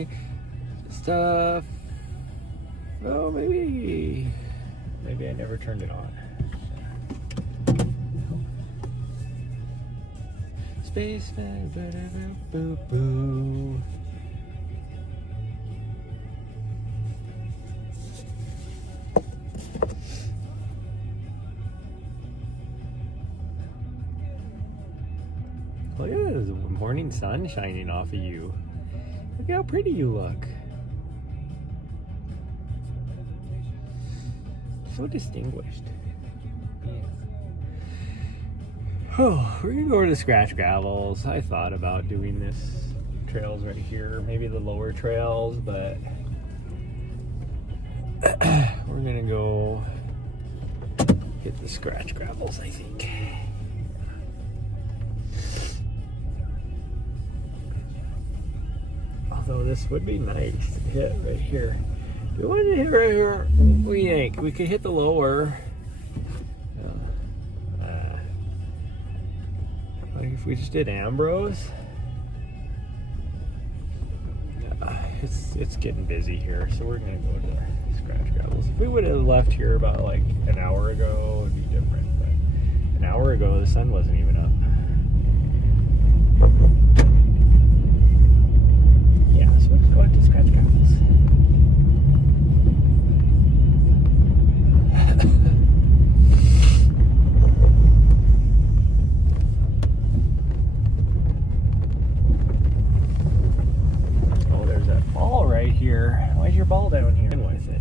my stuff. Oh, maybe I never turned it on. Spaceman, boo boo. Look at the morning sun shining off of you. Look how pretty you look. So distinguished. Oh, we're gonna go to the Scratch Gravels. I thought about doing this trails right here, maybe the lower trails, but we're gonna go hit the Scratch Gravels, I think. Although this would be nice to hit right here. Do we want to hit right here? What do you think? We could hit the lower. Like if we just did Ambrose. It's getting busy here, so we're gonna go to Scratch Gravels. If we would have left here about like an hour ago, it would be different. But an hour ago, the sun wasn't even up. Yeah, so let's go out to Scratch Gravels. Oh, there's that ball right here. Why's your ball down here? In with it.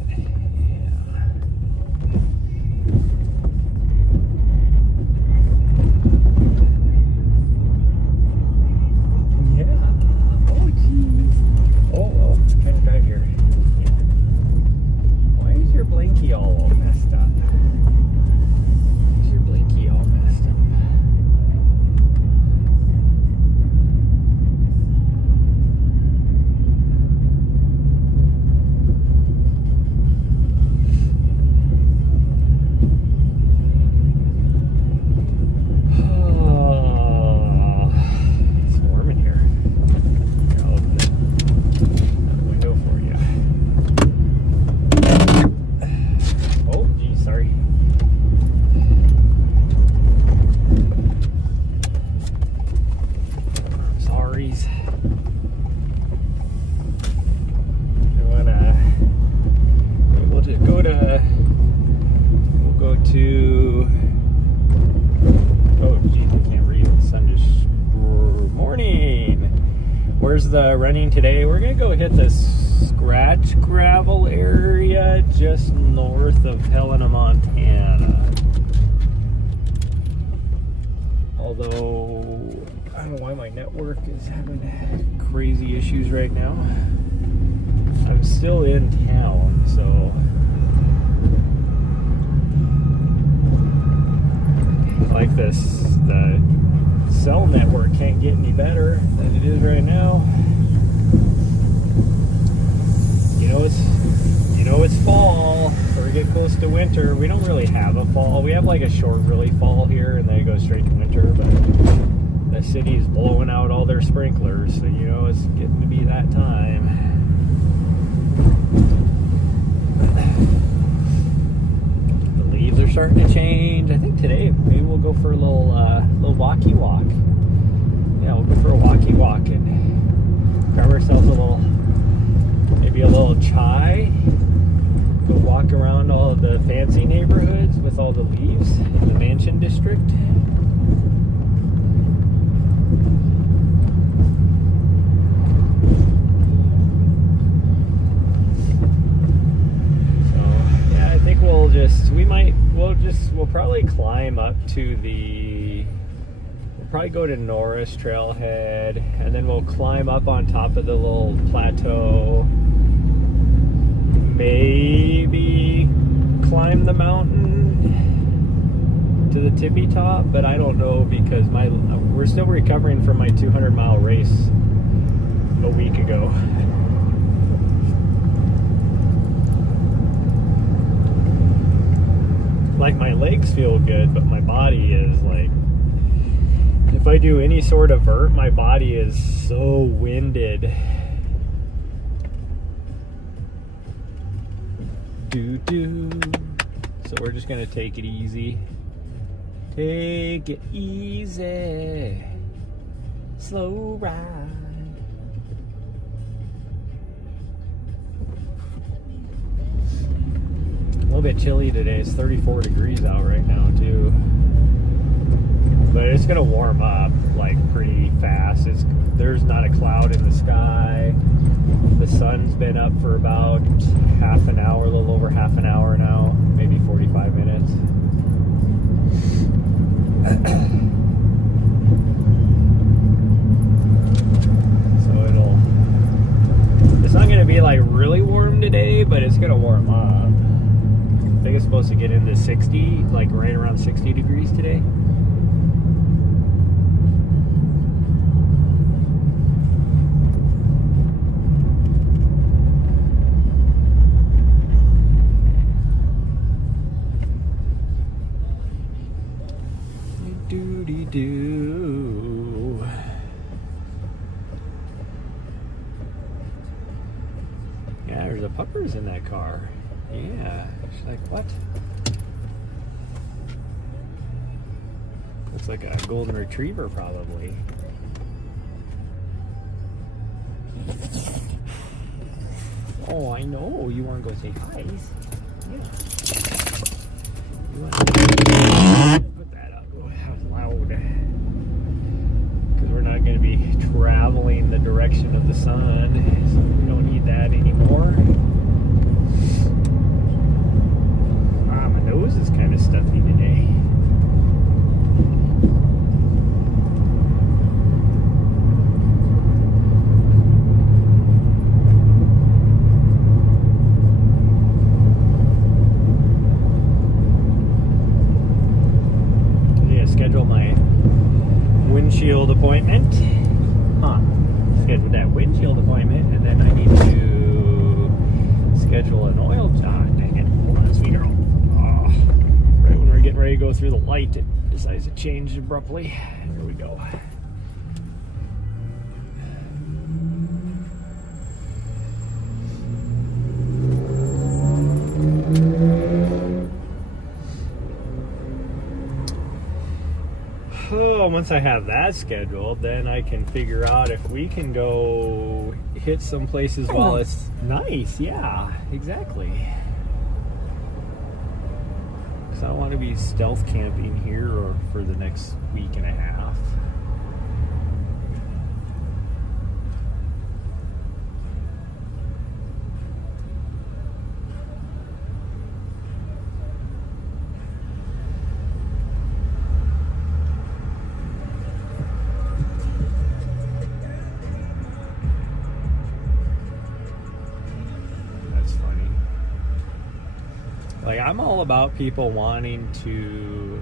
The running today, we're gonna go hit the Scratch Gravel area just north of Helena, Montana. Although I don't know why my network is having crazy issues right now. I'm still in town, so like this, the cell network can't get any better than it is right now. It's fall, so we get close to winter. We don't really have a fall. We have like a short, really fall here, and then it goes straight to winter. But the city's blowing out all their sprinklers, so it's getting to be that time. The leaves are starting to change. I think today maybe we'll go for a little walkie walk. Yeah, we'll go for a walkie walk and grab ourselves maybe a little chai. Go walk around all of the fancy neighborhoods with all the leaves in the Mansion District. So yeah, I think we'll probably climb up to we'll probably go to Norris Trailhead, and then we'll climb up on top of the little plateau. Maybe climb the mountain to the tippy top, but I don't know because we're still recovering from my 200-mile race a week ago. Like my legs feel good, but my body is like, if I do any sort of vert, my body is so winded. Do. So we're just gonna take it easy. Take it easy. Slow ride. A little bit chilly today. It's 34 degrees out right now too. But it's gonna warm up like pretty fast. There's not a cloud in the sky. The sun's been up for about half an hour, a little over half an hour now, maybe 45 minutes. So it's not gonna be like really warm today, but it's gonna warm up. I think it's supposed to get into 60, like right around 60 degrees today. Do. Yeah, there's a puppers in that car. Yeah, she's like, what? Looks like a golden retriever, probably. Oh, I know. You want to go say hi? Yeah. You want to put that up. Oh, that was loud. Because we're not going to be traveling the direction of the sun, so we don't need that anymore. Wow, my nose is kind of stuffy today. Schedule my windshield appointment. Schedule that windshield appointment, and then I need to schedule an oil job. Dang it. Hold on, sweet girl. Oh, right when we're getting ready to go through the light, it decides to change abruptly. Here we go. Oh, once I have that scheduled, then I can figure out if we can go hit some places while it's nice. Yeah, exactly. Because I want to be stealth camping here or for the next week and a half. Like, I'm all about people wanting to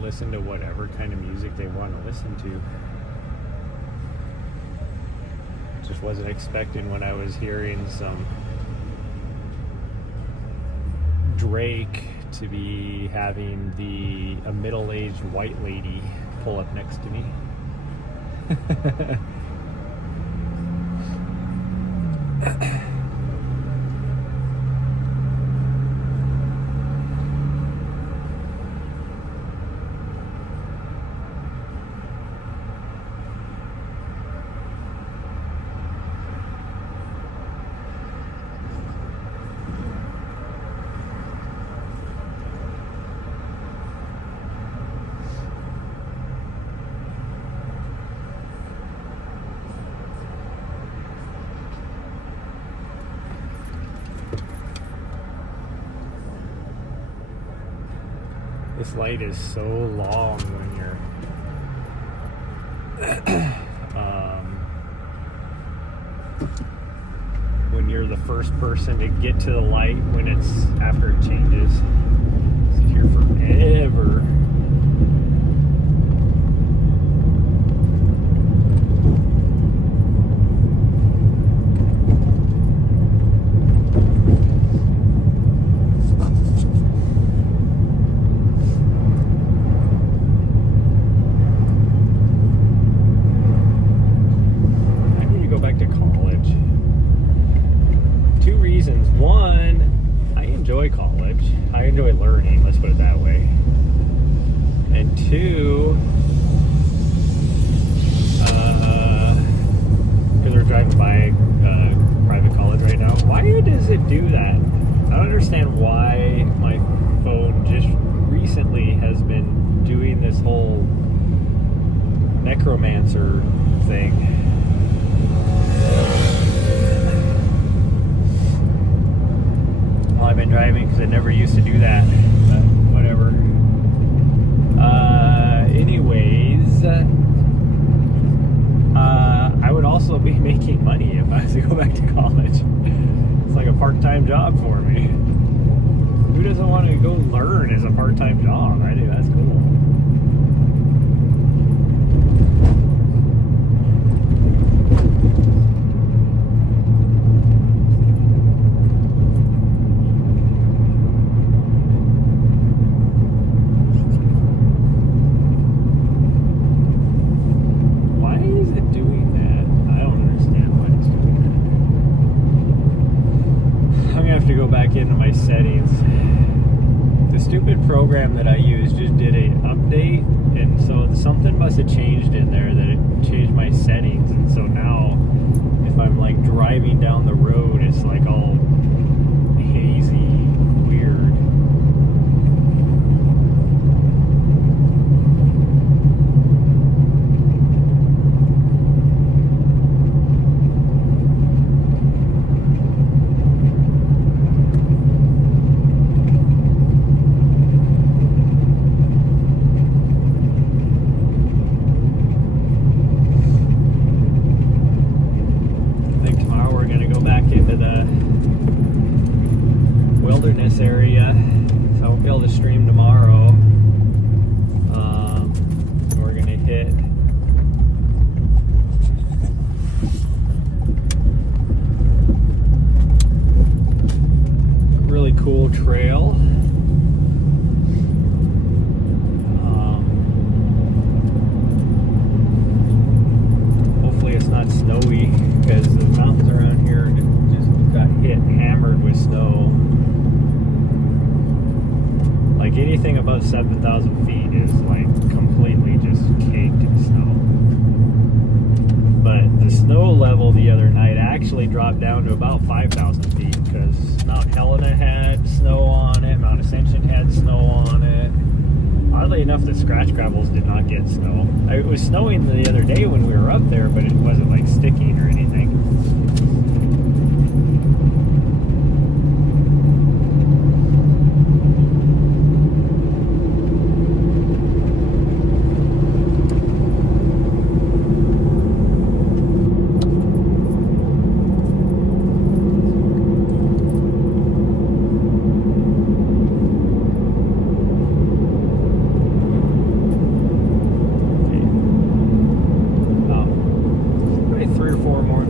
listen to whatever kind of music they want to listen to. Just wasn't expecting when I was hearing some Drake to be having a middle-aged white lady pull up next to me. This light is so long when you're the first person to get to the light when it's after it changes. It's here forever. college. I enjoy learning, let's put it that way. And two, because we're driving by private college right now. Why does it do that? I don't understand why my phone just recently has been doing this whole necromancer thing. Well, I've been driving because I never used to do that, but whatever. Anyways, I would also be making money if I was to go back to college. It's like a part-time job for me. Who doesn't want to go learn as a part-time job? I do. That's cool. To go back into my settings. The stupid program that I used just did a update, and so something must have changed in there that it changed my settings, and so now if I'm like driving down the road, it's like all hazy, weird. Area, so I won't be able to stream tomorrow. We're gonna hit a really cool trail. Hopefully it's not snowy, because the mountains around here just got hammered with snow. Like anything above 7,000 feet is like completely just caked in snow. But the snow level the other night actually dropped down to about 5,000 feet, because Mount Helena had snow on it, Mount Ascension had snow on it. Oddly enough, the scratch gravels did not get snow. It was snowing the other day when we were up there, but it wasn't like sticking or anything. Maybe 3 or 4 more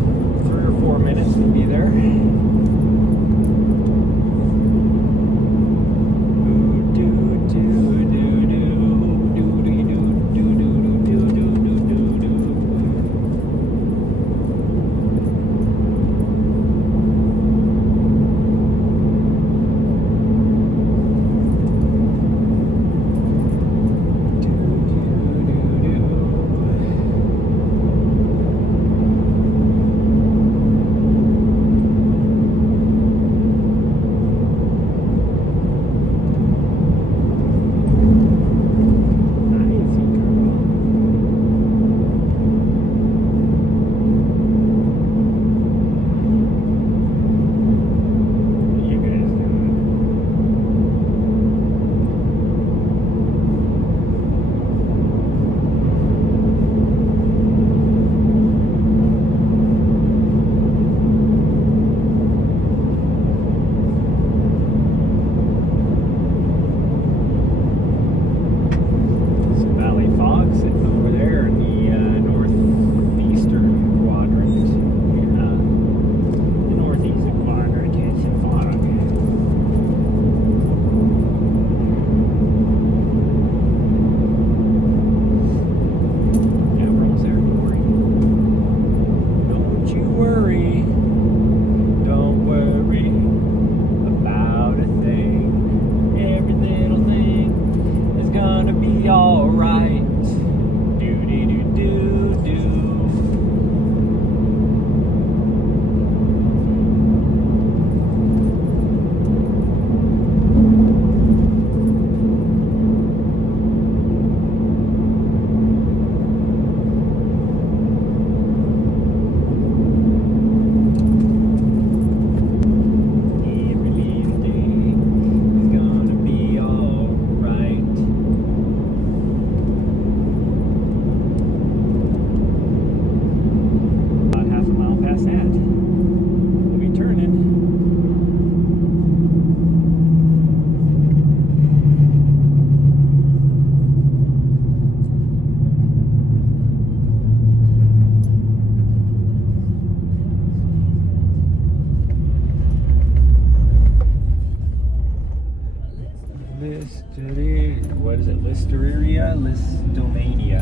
What is it? Listeria? Listomania.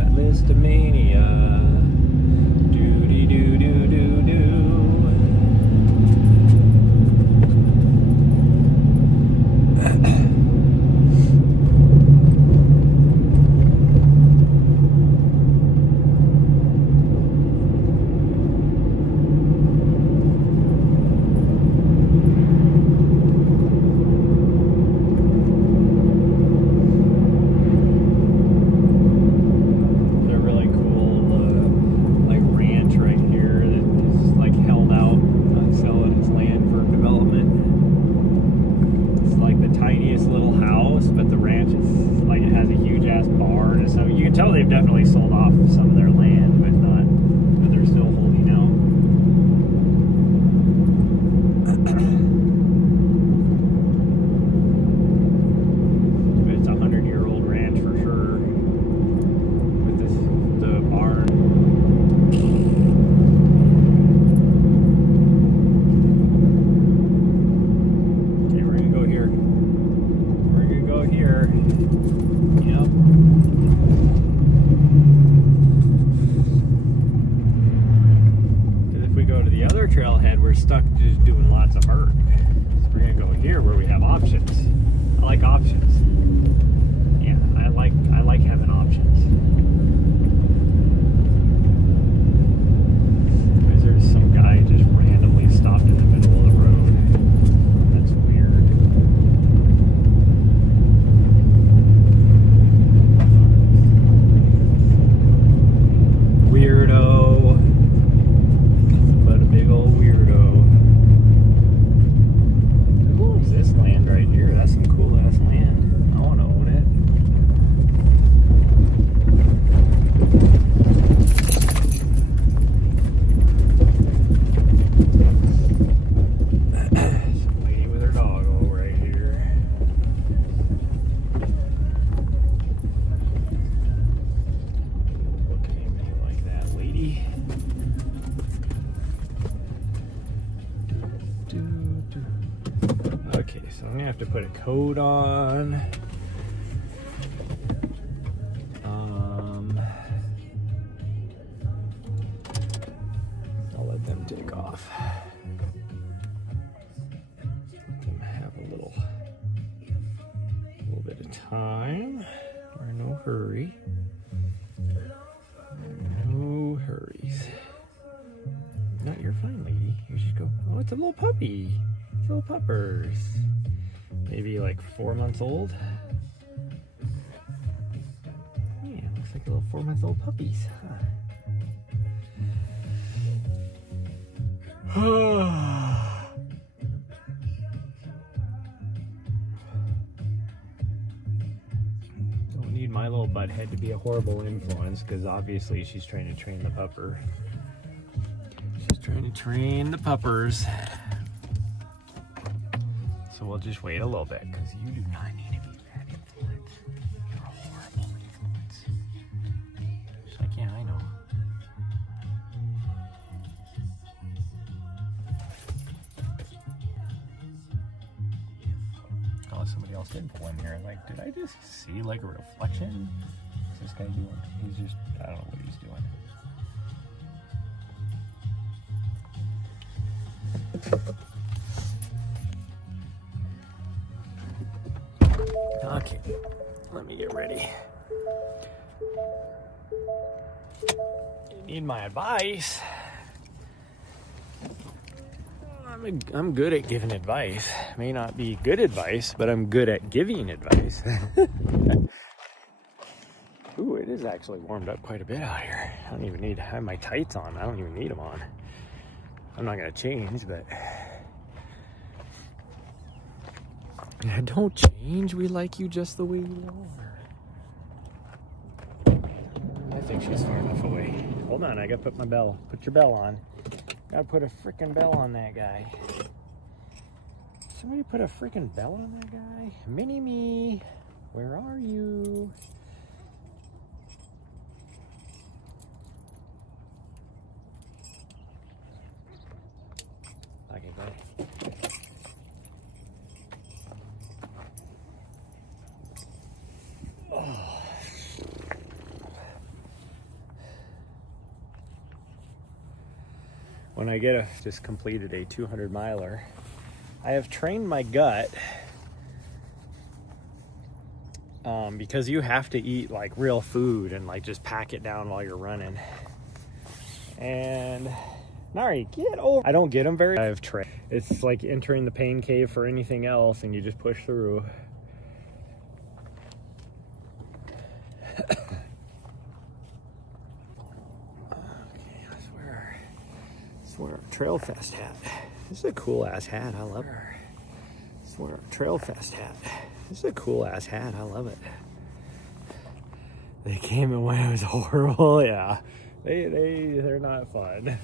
Doody doo doo doo doo. They've definitely sold off some of their land, but they're still holding out. But it's a 100-year-old ranch for sure. With the barn. Okay, we're gonna go here. Yep. Trailhead, we're stuck just doing lots of herd. So we're gonna go here where we have options. I like options. Yeah, I like having options. Because there's some guy just randomly stopped in the middle of the road. That's weird. Weirdo. Big old weirdo. Who owns this land right here? That's some cool ass land. I want to own it. Some lady with her dog over right here. Look at me like that, lady. Okay, so I'm gonna have to put a coat on. I'll let them take off. Let them have a little bit of time. We're in no hurry. No hurries. No, you're fine, lady. You should go. Oh, it's a little puppy. Little puppers. Maybe like 4 months old. Yeah, looks like a little 4-month-old puppies, huh? Don't need my little butthead to be a horrible influence, because obviously she's trying to train the pupper. She's trying to train the puppers. So we'll just wait a little bit, because you do not need to be that influence. You're a horrible influence. She's like, yeah, I know. Oh, somebody else did pull in here. Like, did I just see like a reflection? What's this guy doing? He's just, I don't know what he's doing. Okay, let me get ready. You need my advice. I'm good at giving advice. May not be good advice, but I'm good at giving advice. Ooh, it is actually warmed up quite a bit out here. I don't even need to have my tights on. I don't even need them on. I'm not gonna change, but don't change. We like you just the way you are. I think she's far enough away. Hold on, I gotta put my bell. Put your bell on. Gotta put a freaking bell on that guy. Somebody put a freaking bell on that guy? Mini-me, where are you? Okay, go ahead. Oh. when I just completed a 200 miler, I have trained my gut, because you have to eat like real food and like just pack it down while you're running. And Nari, get over. I don't get them very. I've trained. It's like entering the pain cave for anything else, and you just push through. Okay, I swear, Trail Fest hat. This is a cool ass hat. I love it. I swear, Trail Fest hat. This is a cool ass hat. I love it. They came and went. It was horrible. Yeah, they're not fun.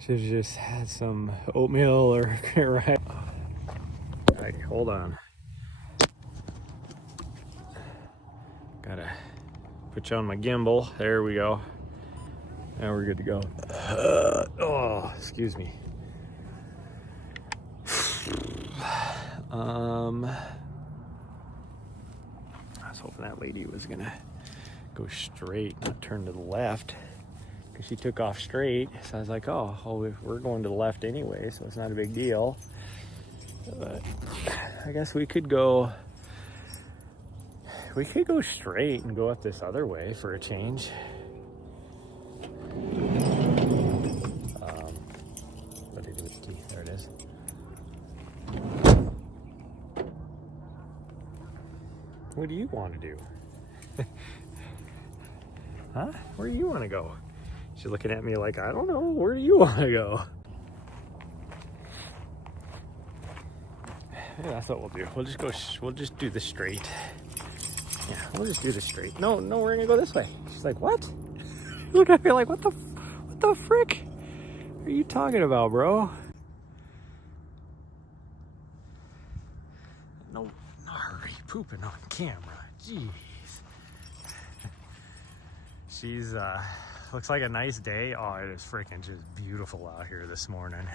Should have just had some oatmeal or right. Alright, hold on. Gotta put you on my gimbal. There we go. Now we're good to go. Oh, excuse me. I was hoping that lady was gonna go straight, not turn to the left. She took off straight, so I was like, oh, we're going to the left anyway, so it's not a big deal. But I guess we could go straight and go up this other way for a change. What did I do with the key? There it is. What do you want to do? Huh? Where do you want to go? She's looking at me like, I don't know, where do you want to go? Yeah, that's what we'll do. We'll just do the straight. Yeah, we'll just do the straight. No, we're gonna go this way. She's like, what? Look at me like, what the frick are you talking about, bro? No hurry, pooping on camera. Jeez. She's, looks like a nice day. Oh, it is freaking just beautiful out here this morning.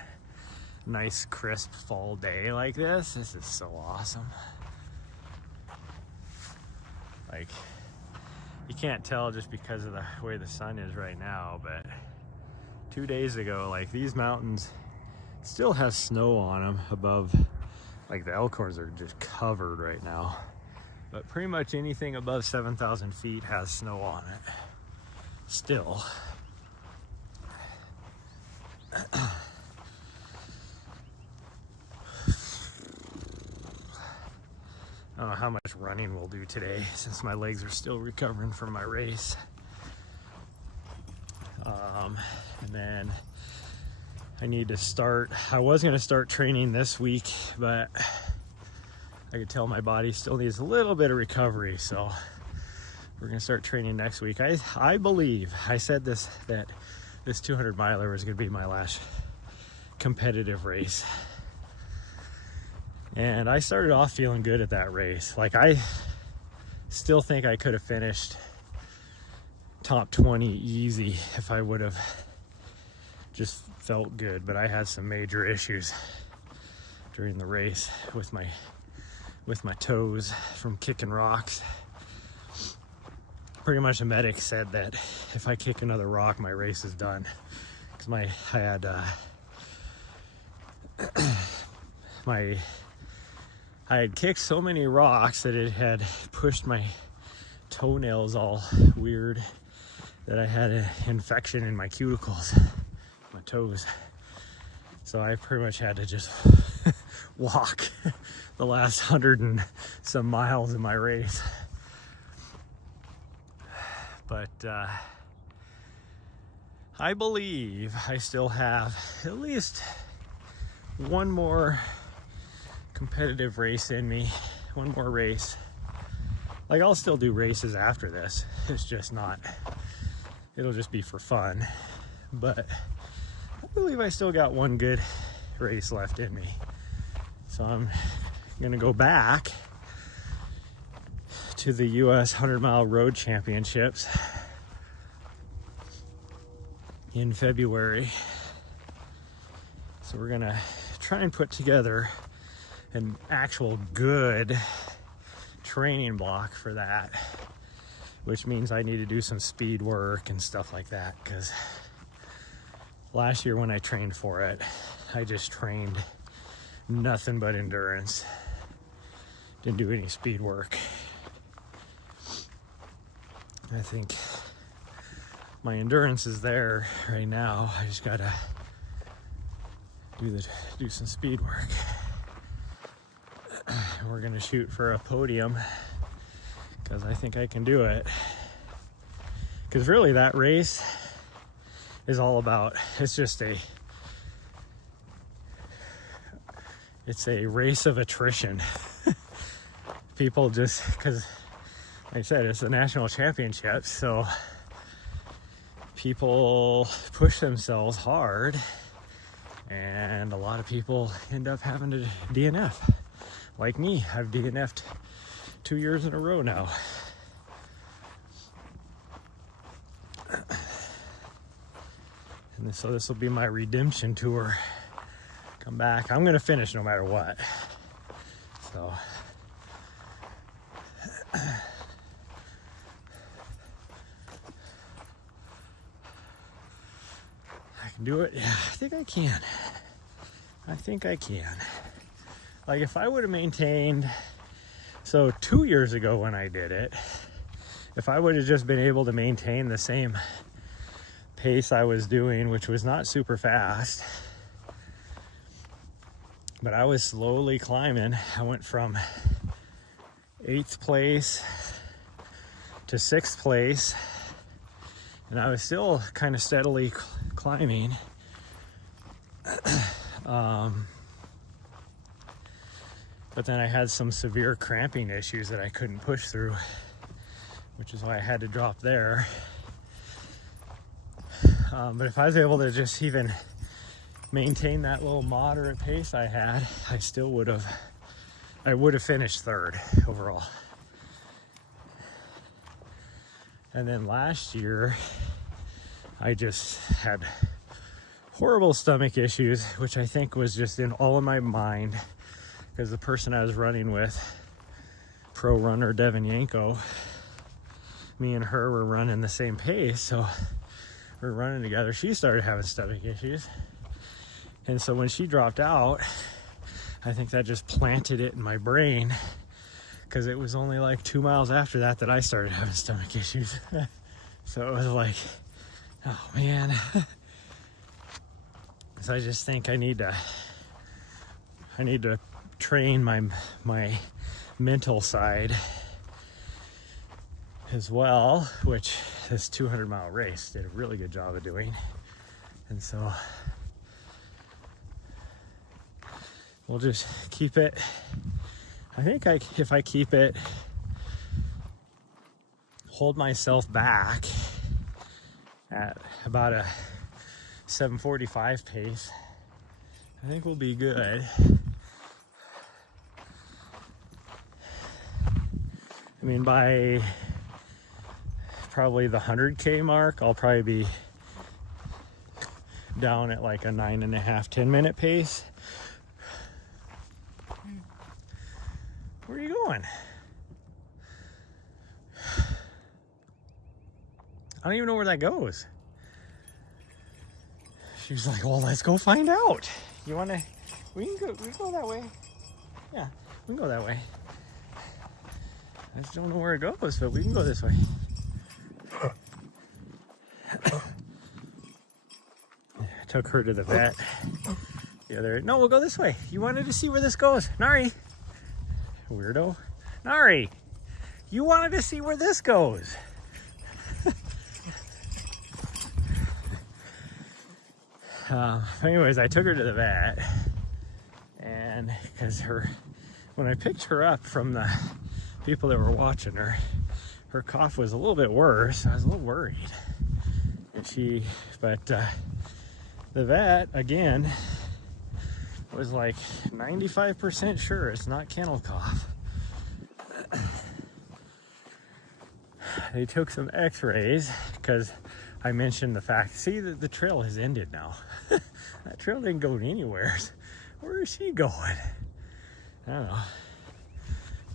Nice crisp fall day like this. This is so awesome. Like, you can't tell just because of the way the sun is right now, but 2 days ago, like, these mountains still have snow on them above. Like, the Elkhorns are just covered right now, but pretty much anything above 7,000 feet has snow on it still. I don't know how much running we'll do today since my legs are still recovering from my race. And then I need to start, I was going to start training this week, but I could tell my body still needs a little bit of recovery, so we're going to start training next week. I believe, I said this, that this 200 miler was going to be my last competitive race. And I started off feeling good at that race. Like, I still think I could have finished top 20 easy if I would have just felt good, but I had some major issues during the race with my toes from kicking rocks. Pretty much the medic said that if I kick another rock, my race is done. Because I had kicked so many rocks that it had pushed my toenails all weird, that I had an infection in my cuticles, my toes. So I pretty much had to just walk the last 100 and some miles in my race. But I believe I still have at least one more competitive race in me, one more race. Like, I'll still do races after this. It's just not, it'll just be for fun. But I believe I still got one good race left in me. So I'm gonna go back to the US 100-mile road championships in February. So we're gonna try and put together an actual good training block for that, which means I need to do some speed work and stuff like that, because last year when I trained for it, I just trained nothing but endurance. Didn't do any speed work. I think my endurance is there right now. I just gotta do some speed work. We're gonna shoot for a podium because I think I can do it. Because really that race is all about, it's a race of attrition. People just, because like I said, it's the national championship, so people push themselves hard, and a lot of people end up having to DNF. Like me, I've DNF'd 2 years in a row now. And so this will be my redemption tour. Come back. I'm gonna finish no matter what. So I can do it. Yeah, I think I can. I think I can. Like, if I would have maintained, so 2 years ago when I did it, if I would have just been able to maintain the same pace I was doing, which was not super fast, but I was slowly climbing. I went from 8th place to 6th place, and I was still kind of steadily climbing. But then I had some severe cramping issues that I couldn't push through, which is why I had to drop there. But if I was able to just even maintain that little moderate pace I had, I would have finished 3rd overall. And then last year, I just had horrible stomach issues, which I think was just all in my mind, because the person I was running with, pro runner Devin Yanko, me and her were running the same pace, so we were running together. She started having stomach issues, and so when she dropped out, I think that just planted it in my brain, because it was only like 2 miles after that I started having stomach issues. So it was like, oh man. So I just think I need to train my mental side as well, which this 200-mile race did a really good job of doing. And so we'll just keep it. I think if I keep it, hold myself back at about a 7:45 pace, I think we'll be good. I mean, by probably the 100K mark, I'll probably be down at like a 9.5, 10-minute pace. Where are you going? I don't even know where that goes. She's like, well, let's go find out. You wanna, we can go that way. Yeah, we can go that way. I just don't know where it goes, but we can go this way. I took her to the vet. No, we'll go this way. You wanted to see where this goes. Nari. Weirdo. Nari, you wanted to see where this goes. Anyways, I took her to the vet, and because when I picked her up from the people that were watching her, her cough was a little bit worse. I was a little worried. And but the vet, again, was like 95% sure it's not kennel cough. They took some x-rays because I mentioned the fact, see, the trail has ended now. That trail didn't go anywhere. Where is she going? I don't know.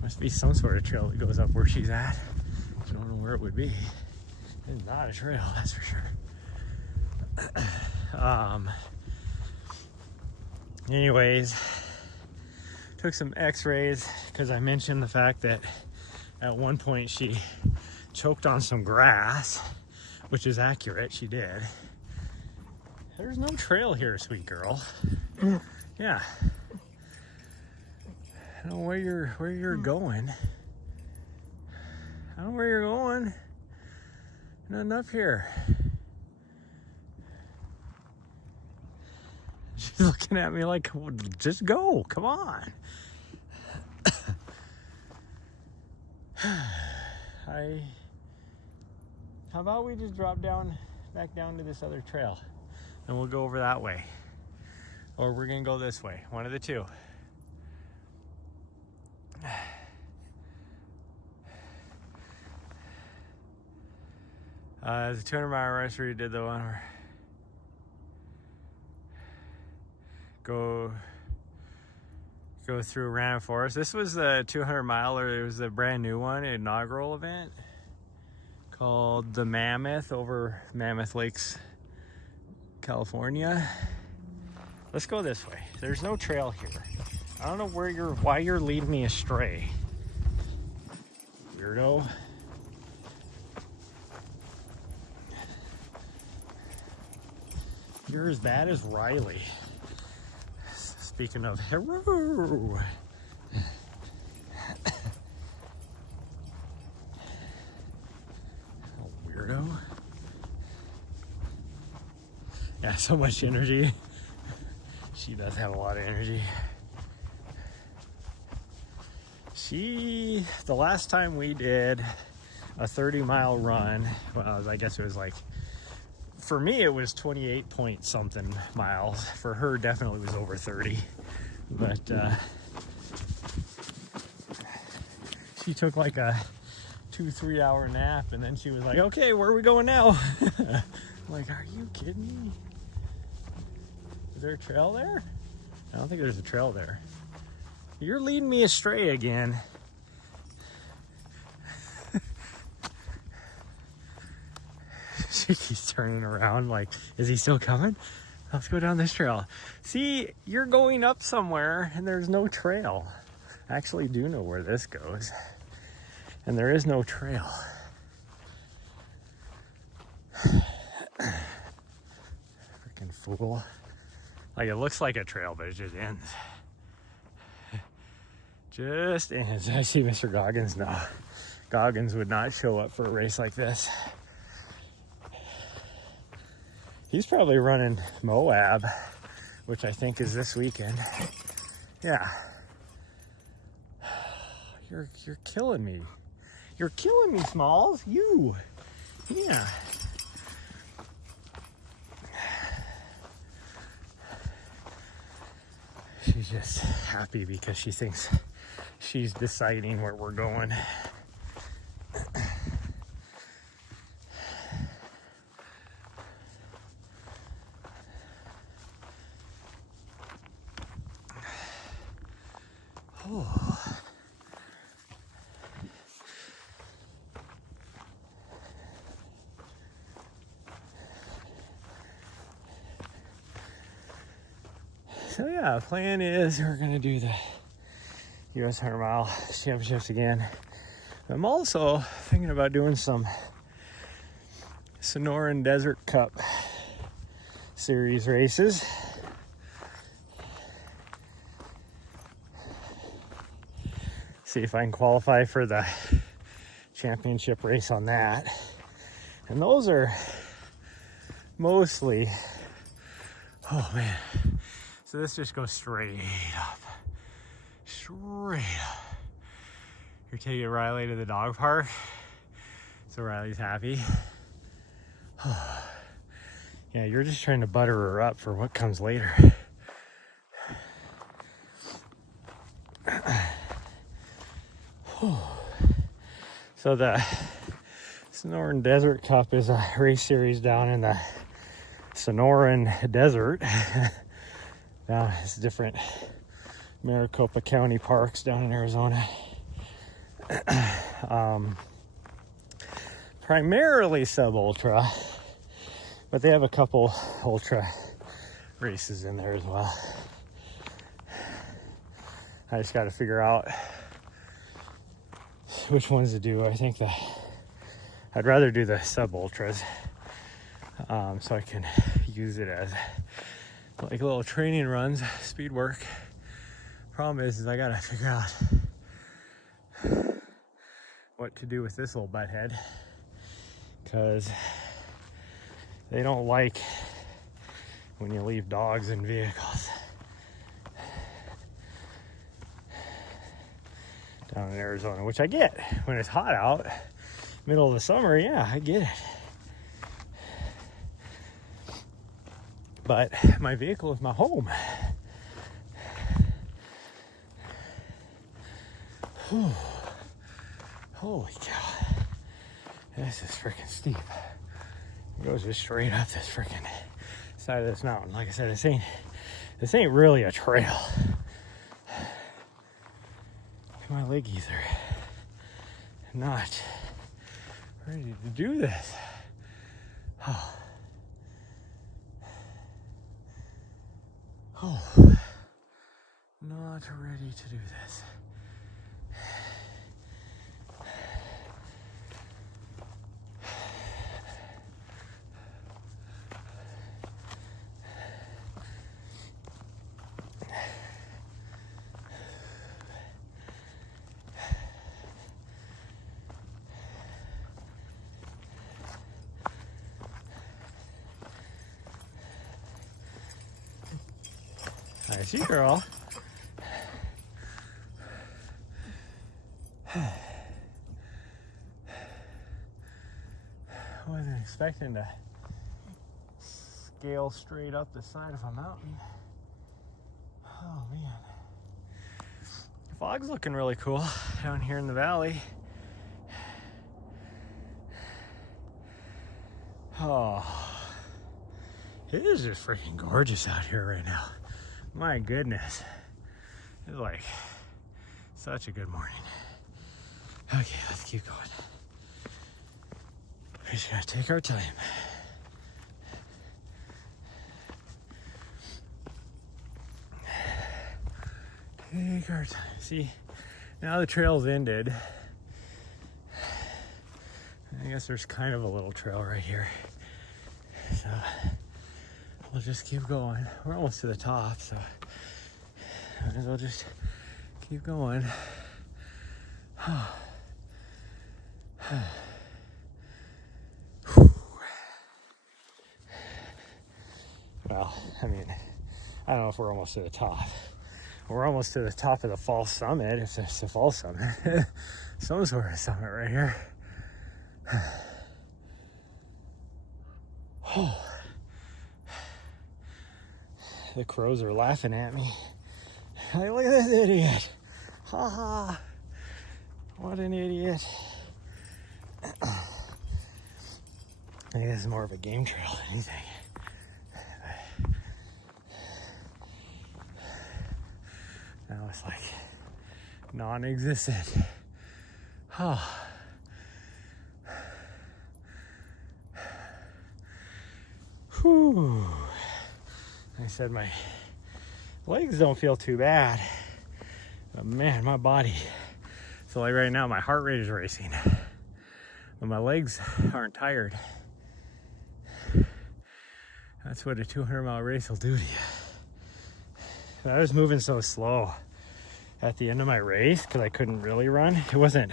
Must be some sort of trail that goes up where she's at. I don't know where it would be. It's not a trail, that's for sure. Anyways, took some x-rays because I mentioned the fact that at one point she choked on some grass, which is accurate, she did. There's no trail here, sweet girl. Yeah. I don't know where you're going. I don't know where you're going. Nothing up here. She's looking at me like, well, just go, come on. How about we just drop back down to this other trail and we'll go over that way. Or we're gonna go this way, one of the two. The 200-mile race where you did the one where go through Random Forest. This was the 200-miler. It was the brand new one, inaugural event called the Mammoth over Mammoth Lakes, California. Let's go this way. There's no trail here. I don't know why you're leading me astray, weirdo. You're as bad as Riley. Speaking of hero. Oh, weirdo. Yeah, so much energy. She does have a lot of energy. The last time we did a 30-mile run, well, I guess it was like, for me it was 28 point something miles. For her, definitely was over 30. But she took like a 2-3 hour nap and then she was like, okay, where are we going now? I'm like, are you kidding me? Is there a trail there? I don't think there's a trail there. You're leading me astray again. She keeps turning around like, is he still coming? Let's go down this trail. See, you're going up somewhere and there's no trail. I actually do know where this goes. And there is no trail. Freaking fool. Like, it looks like a trail, but it just ends. Just ends. I see Mr. Goggins now. Goggins would not show up for a race like this. He's probably running Moab, which I think is this weekend. Yeah. You're killing me. You're killing me, Smalls. You. Yeah. She's just happy because she thinks she's deciding where we're going. Oh. So yeah, plan is we're gonna do the US 100 Mile Championships again. I'm also thinking about doing some Sonoran Desert Cup series races. See if I can qualify for the championship race on that. And those are mostly, oh man. So this just goes straight up. Straight up. You're taking Riley to the dog park. So Riley's happy. Yeah, you're just trying to butter her up for what comes later. So the Sonoran Desert Cup is a race series down in the Sonoran Desert. Now it's different Maricopa County parks down in Arizona. Primarily sub-ultra, but they have a couple ultra races in there as well. I just got to figure out which ones to do. I think I'd rather do the sub-ultras, so I can use it as like little training runs, speed work. Problem is I gotta figure out what to do with this little butthead, because they don't like when you leave dogs in vehicles down in Arizona, which I get when it's hot out, middle of the summer. Yeah, I get it. But my vehicle is my home. Whew. Holy cow. This is freaking steep. It goes just straight up this freaking side of this mountain. Like I said, this ain't really a trail. My leggies are not ready to do this. Oh. Not ready to do this. I see, girl. Wasn't expecting to scale straight up the side of a mountain. Oh man. The fog's looking really cool down here in the valley. Oh, it is just freaking gorgeous out here right now. My goodness. It's like such a good morning. Okay, let's keep going. We just gotta take our time. Take our time. See, now the trail's ended. I guess there's kind of a little trail right here. So we'll just keep going. We're almost to the top, so might as well just keep going. Well, I mean, I don't know if we're almost to the top. We're almost to the top of the false summit, if it's a false summit. Some sort of summit right here. Oh. The crows are laughing at me. Like, look at this idiot. Ha ha. What an idiot. I think this is more of a game trail than anything. Now it's like non-existent. Oh. Whew. Like I said, my legs don't feel too bad, but man, my body. So like right now, my heart rate is racing, but my legs aren't tired. That's what a 200-mile race will do to you. I was moving so slow at the end of my race because I couldn't really run. It wasn't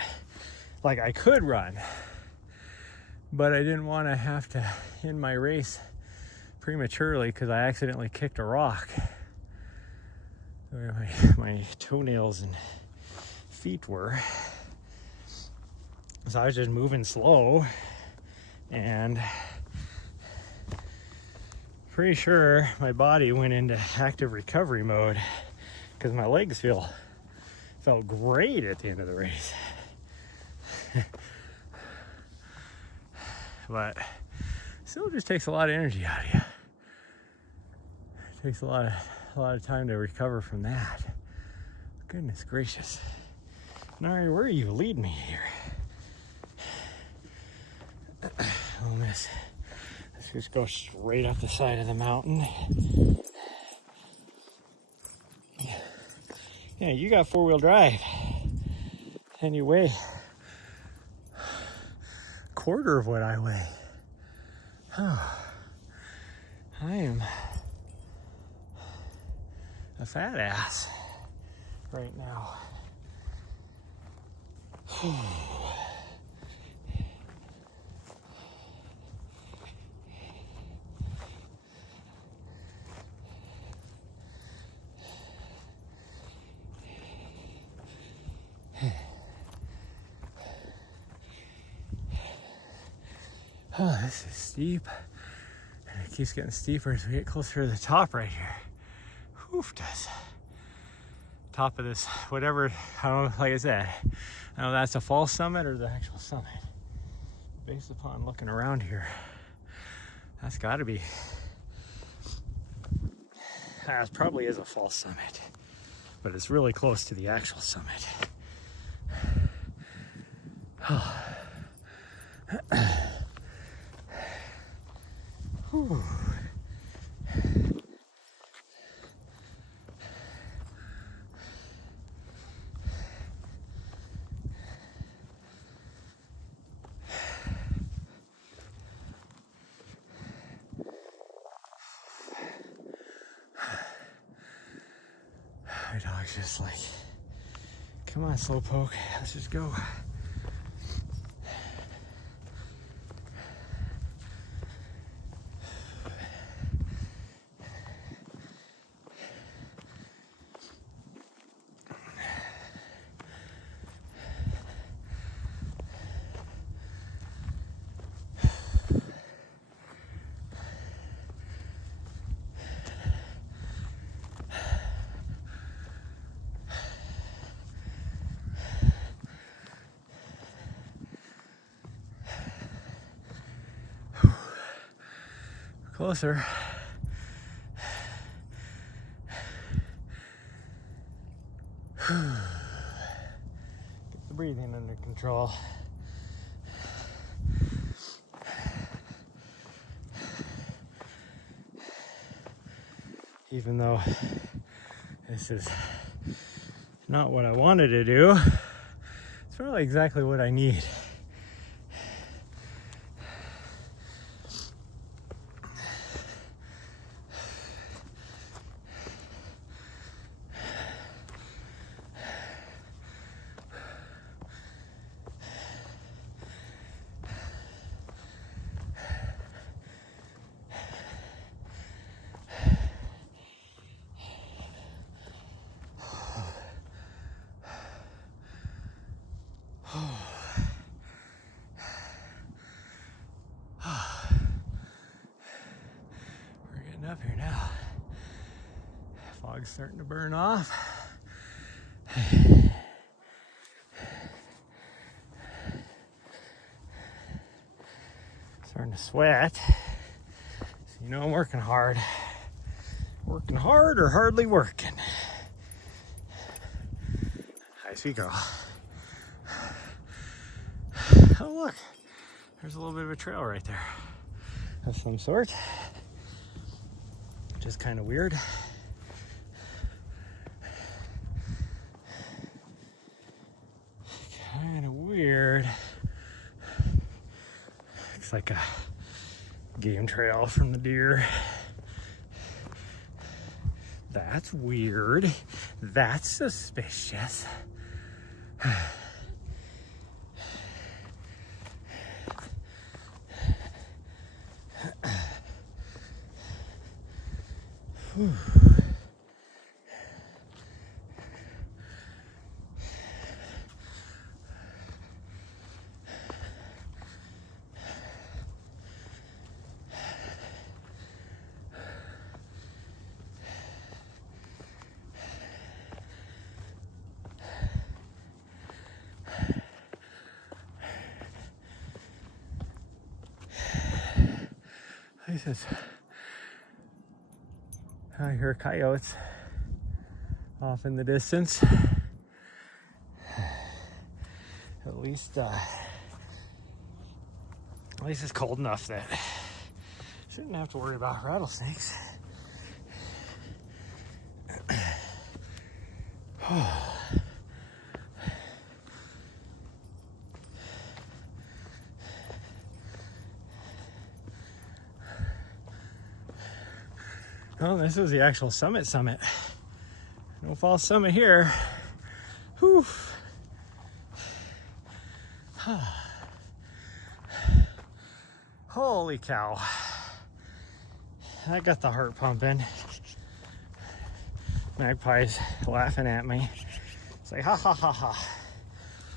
like I could run, but I didn't want to have to end my race prematurely because I accidentally kicked a rock where my toenails and feet were. So I was just moving slow, and pretty sure my body went into active recovery mode because my legs felt great at the end of the race. But still just takes a lot of energy out of you. It takes a lot of time to recover from that. Goodness gracious. Nari, where are you leading me here? Oh, miss. Let's just go straight up the side of the mountain. Yeah, you got four-wheel drive. And you weigh a quarter of what I weigh. Oh, I am a fat ass right now. Oh, this is steep, and it keeps getting steeper as we get closer to the top right here. Oof, does. Top of this, whatever, I don't know, like I said, I don't know if that's a false summit or the actual summit. Based upon looking around here, that's gotta be, that probably is a false summit, but it's really close to the actual summit. Whew. My dog's just like, come on, Slowpoke, let's just go. Closer. Get the breathing under control. Even though this is not what I wanted to do, it's probably exactly what I need. We're getting up here now. Fog's starting to burn off. Starting to sweat. So you know I'm working hard. Working hard or hardly working. High speed go. Oh look, there's a little bit of a trail right there of some sort. Just kind of weird. Kind of weird. Looks like a game trail from the deer. That's weird. That's suspicious. Whew. places. I hear coyotes off in the distance. At least it's cold enough that I shouldn't have to worry about rattlesnakes. Oh, this is the actual summit. No Falls Summit here. Whew. Holy cow. I got the heart pumping. Magpie's laughing at me. It's like, ha ha ha ha.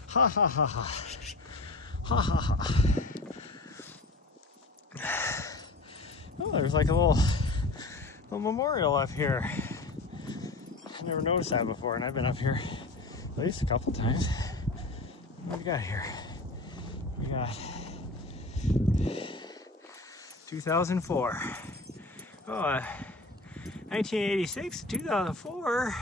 Ha ha ha ha. Ha ha ha. Oh, there's like a little memorial up here. I never noticed that before, and I've been up here at least a couple times. What do we got here? We got 2004. Oh, 1986, 2004.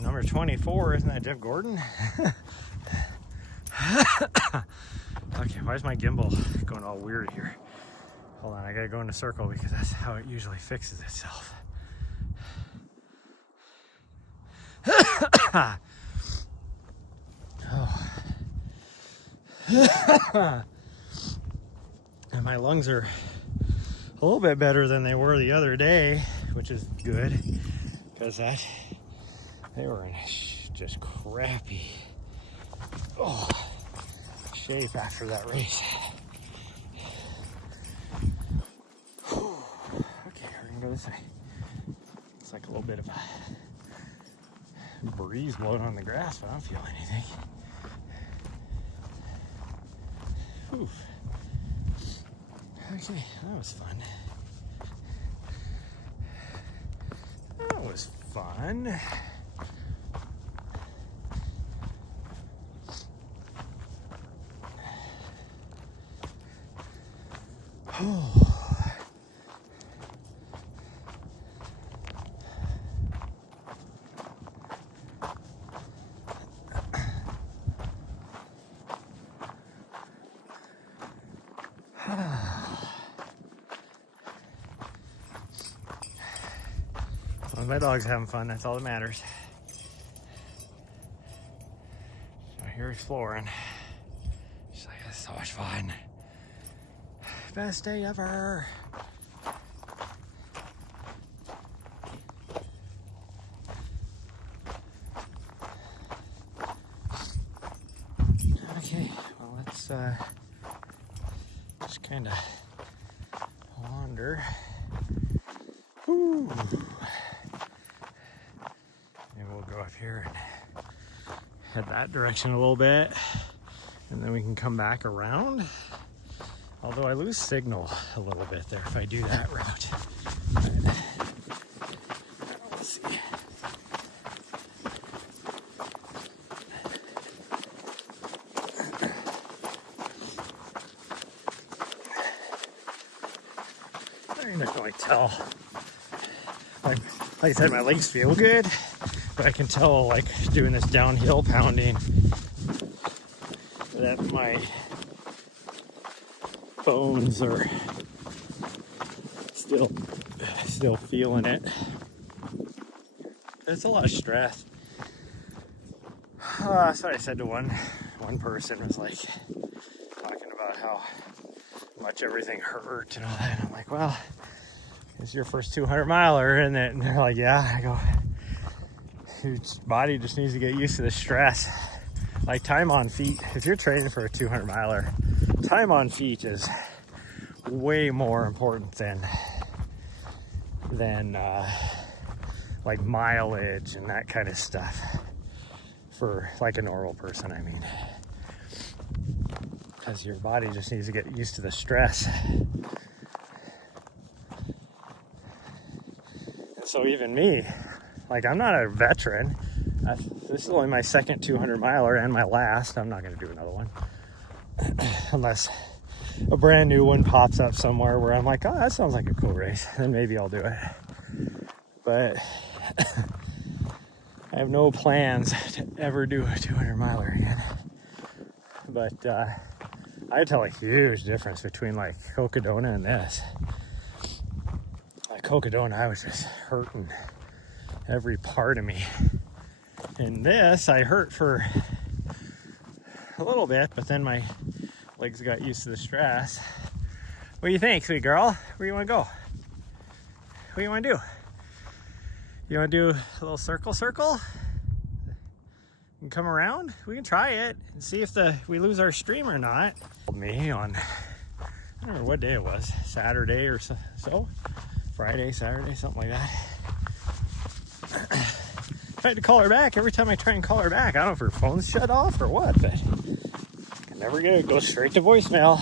Number 24, isn't that Jeff Gordon? Okay, why is my gimbal going all weird here? Hold on, I gotta go in a circle because that's how it usually fixes itself. Oh. And my lungs are a little bit better than they were the other day, which is good because they were in just crappy shape after that race. Okay, we're gonna go this way. It's like a little bit of a breeze blowing on the grass, but I don't feel anything. Whew. Okay, that was fun. That was fun. Oh. Well, my dog's having fun, that's all that matters. So here exploring. She's like, that's so much fun. Best day ever. Okay, well let's just kind of wander. Woo. Maybe we'll go up here and head that direction a little bit, and then we can come back around. Although I lose signal a little bit there if I do that route. But, let's see. I can really tell. Like I said, my legs feel good, but I can tell, like doing this downhill pounding, that my bones are still feeling it. It's a lot of stress. That's what I said to one person, was like talking about how much everything hurt and all that. And I'm like, well, it's your first 200 miler, and they're like, yeah. I go, your body just needs to get used to the stress. Like time on feet, if you're training for a 200 miler, time on feet is way more important than like mileage and that kind of stuff for like a normal person, I mean, because your body just needs to get used to the stress. And so even me, like I'm not a veteran, This is only my second 200 miler and my last. I'm not going to do another one unless a brand new one pops up somewhere where I'm like, oh, that sounds like a cool race. Then maybe I'll do it. But I have no plans to ever do a 200 miler again. But I tell a huge difference between like Cocodona and this. Like Cocodona, I was just hurting every part of me. In this, I hurt for a little bit, but then my legs got used to the stress. What do you think, sweet girl? Where do you want to go? What do you want to do? You want to do a little circle? And come around? We can try it and see if we lose our stream or not. Me on, I don't know what day it was, Saturday or so? Friday, Saturday, something like that. Tried to call her back. Every time I try and call her back, I don't know if her phone's shut off or what, but I can never get it. It goes straight to voicemail.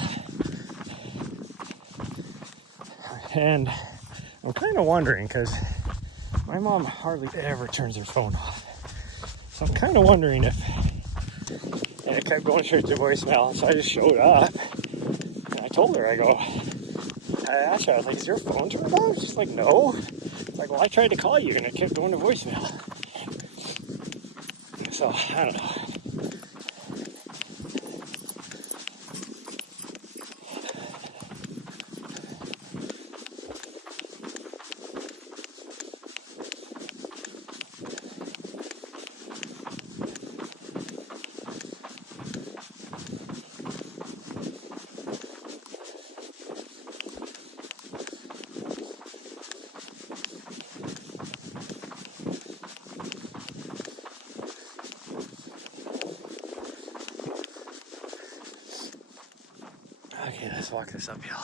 And I'm kind of wondering, because my mom hardly ever turns her phone off. So I'm kind of wondering if it kept going straight to voicemail. So I just showed up and I told her, I asked her, I was like, is your phone turned off? She's like, no. It's like, well, I tried to call you and it kept going to voicemail. So, I don't know. Okay, let's walk this uphill.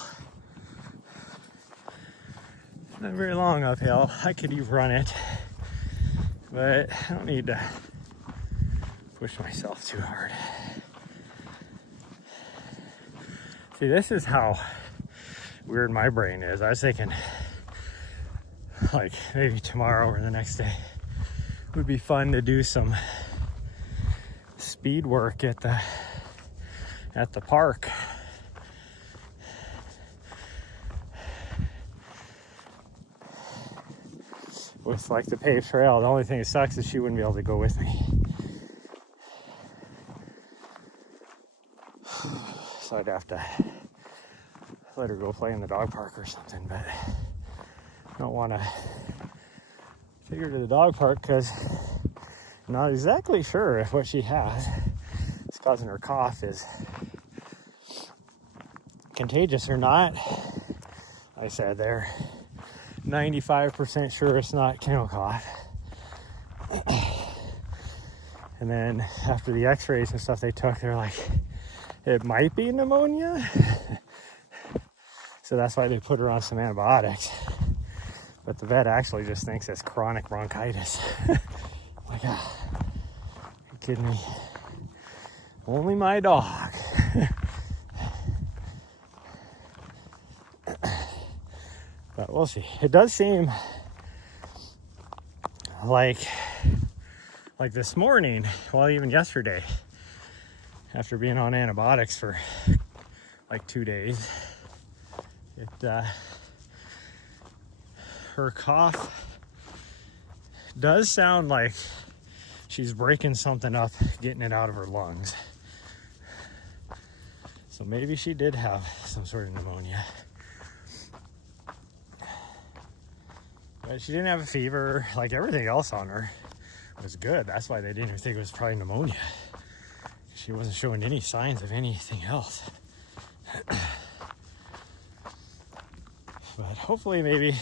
Not very long uphill. I could even run it, but I don't need to push myself too hard. See, this is how weird my brain is. I was thinking, like, maybe tomorrow or the next day would be fun to do some speed work at the park. With like the paved trail. The only thing that sucks is she wouldn't be able to go with me. So I'd have to let her go play in the dog park or something, but I don't want to take her to the dog park because I'm not exactly sure if what she has is causing her cough is contagious or not. Like I said, they're 95% sure it's not kennel cough. And then after the x-rays and stuff they took, they're like, it might be pneumonia. So that's why they put her on some antibiotics. But the vet actually just thinks it's chronic bronchitis. Like, are you kidding me? Only my dog. But we'll see. It does seem like this morning, well, even yesterday, after being on antibiotics for like 2 days, her cough does sound like she's breaking something up, getting it out of her lungs. So maybe she did have some sort of pneumonia. But she didn't have a fever. Like everything else on her was good. That's why they didn't even think it was probably pneumonia. She wasn't showing any signs of anything else. But hopefully maybe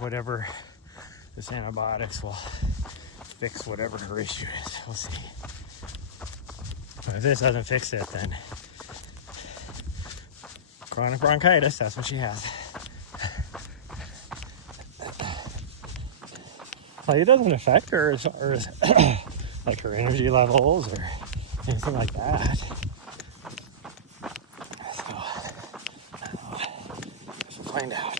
whatever this antibiotics will fix whatever her issue is. We'll see. But if this doesn't fix it, then chronic bronchitis, that's what she has. Like it doesn't affect her as far as like her energy levels or anything like that. So, we'll find out.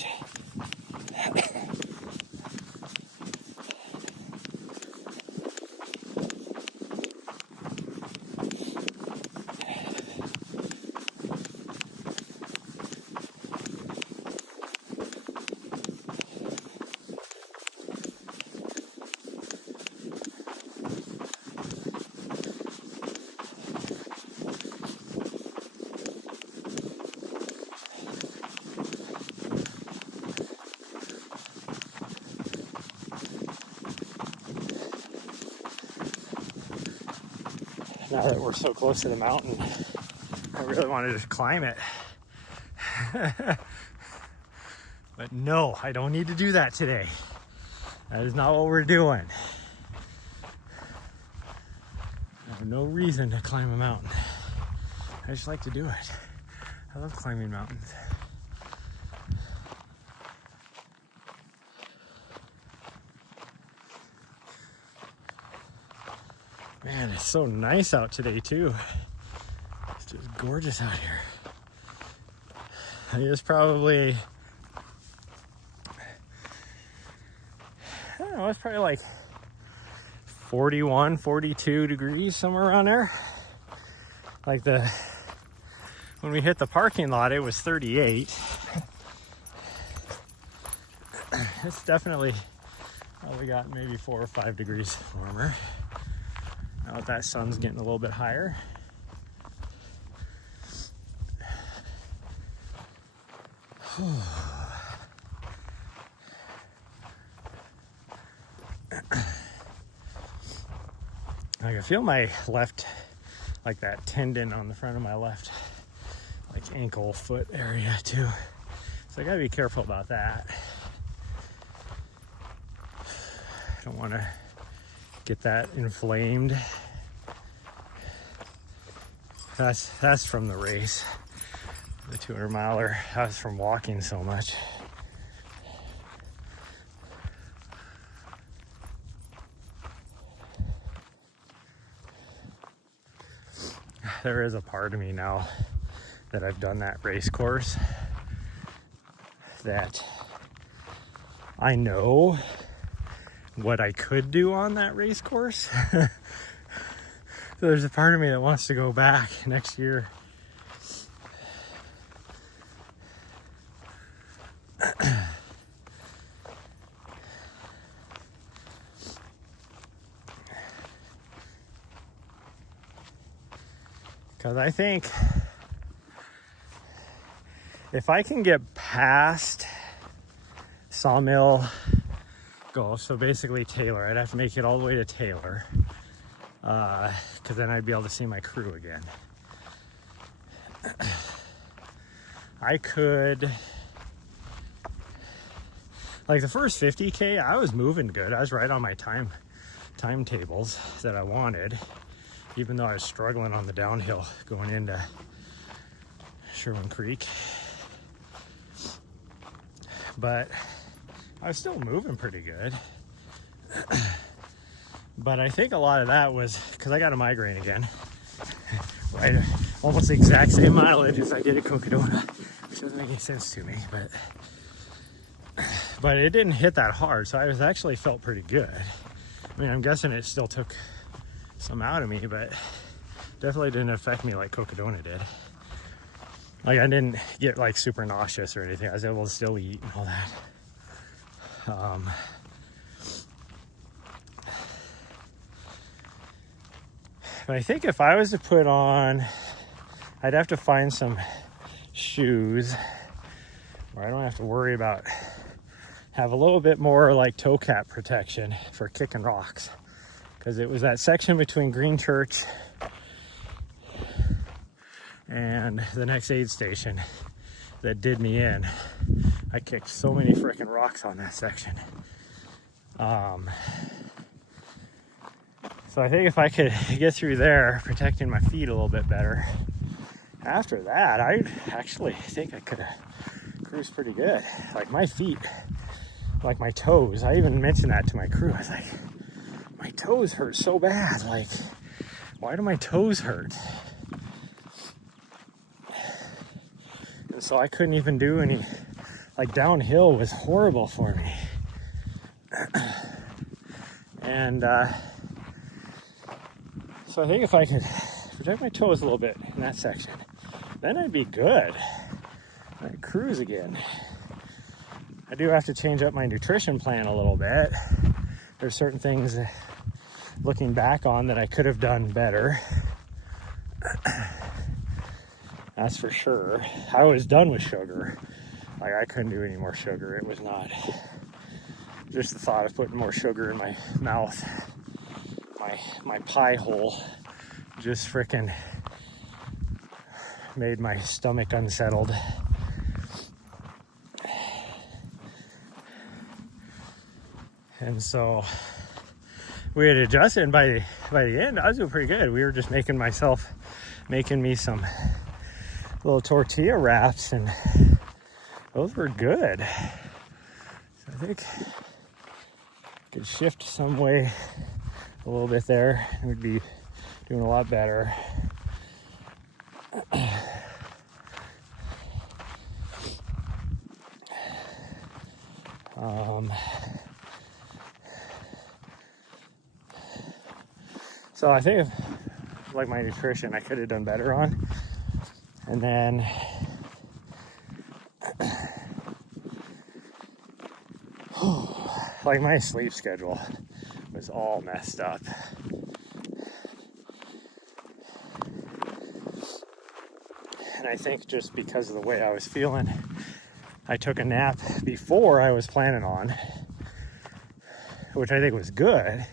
now that we're so close to the mountain, I really wanted to climb it. But no, I don't need to do that today. That is not what we're doing. I have no reason to climb a mountain. I just like to do it. I love climbing mountains. Man, it's so nice out today too. It's just gorgeous out here. It's probably, I don't know, it's probably like 41, 42 degrees, somewhere around there. Like when we hit the parking lot, it was 38. It's definitely probably got maybe 4 or 5 degrees warmer. Now that that sun's getting a little bit higher. I can feel my left, like that tendon on the front of my left, like ankle foot area too. So I gotta be careful about that. I don't want to get that inflamed. That's from the race, the 200 miler. That was from walking so much. There is a part of me now that I've done that race course that I know what I could do on that race course. So there's a part of me that wants to go back next year. Because I think if I can get past Sawmill Gulch, so basically Taylor, I'd have to make it all the way to Taylor, because then I'd be able to see my crew again. I could, like the first 50K, I was moving good. I was right on my timetables that I wanted, even though I was struggling on the downhill going into Sherwin Creek. But I was still moving pretty good. But I think a lot of that was because I got a migraine again. Right, almost the exact same mileage as I did at Cocodona, which doesn't make any sense to me, but it didn't hit that hard, so I was actually felt pretty good. I mean, I'm guessing it still took some out of me, but definitely didn't affect me like Cocodona did. Like, I didn't get like super nauseous or anything. I was able to still eat and all that. But I think if I was to put on, I'd have to find some shoes where I don't have to worry about, have a little bit more like toe cap protection for kicking rocks. Because it was that section between Green Church and the next aid station that did me in. I kicked so many freaking rocks on that section. So I think if I could get through there, protecting my feet a little bit better, after that, I actually think I could have cruised pretty good. Like my feet, like my toes, I even mentioned that to my crew. I was like, my toes hurt so bad. Like, why do my toes hurt? And so I couldn't even do any, like downhill was horrible for me. And so I think if I could protect my toes a little bit in that section, then I'd be good. I'd cruise again. I do have to change up my nutrition plan a little bit. There's certain things looking back on that I could have done better. That's for sure. I was done with sugar. Like, I couldn't do any more sugar. It was not, just the thought of putting more sugar in my mouth, my pie hole just frickin' made my stomach unsettled. And so we had adjusted, and by the end I was doing pretty good. We were just making me some little tortilla wraps, and those were good. So I think I could shift some way a little bit there, and we'd be doing a lot better. So I think, like, my nutrition, I could have done better on. And then like, my sleep schedule was all messed up. And I think just because of the way I was feeling, I took a nap before I was planning on, which I think was good.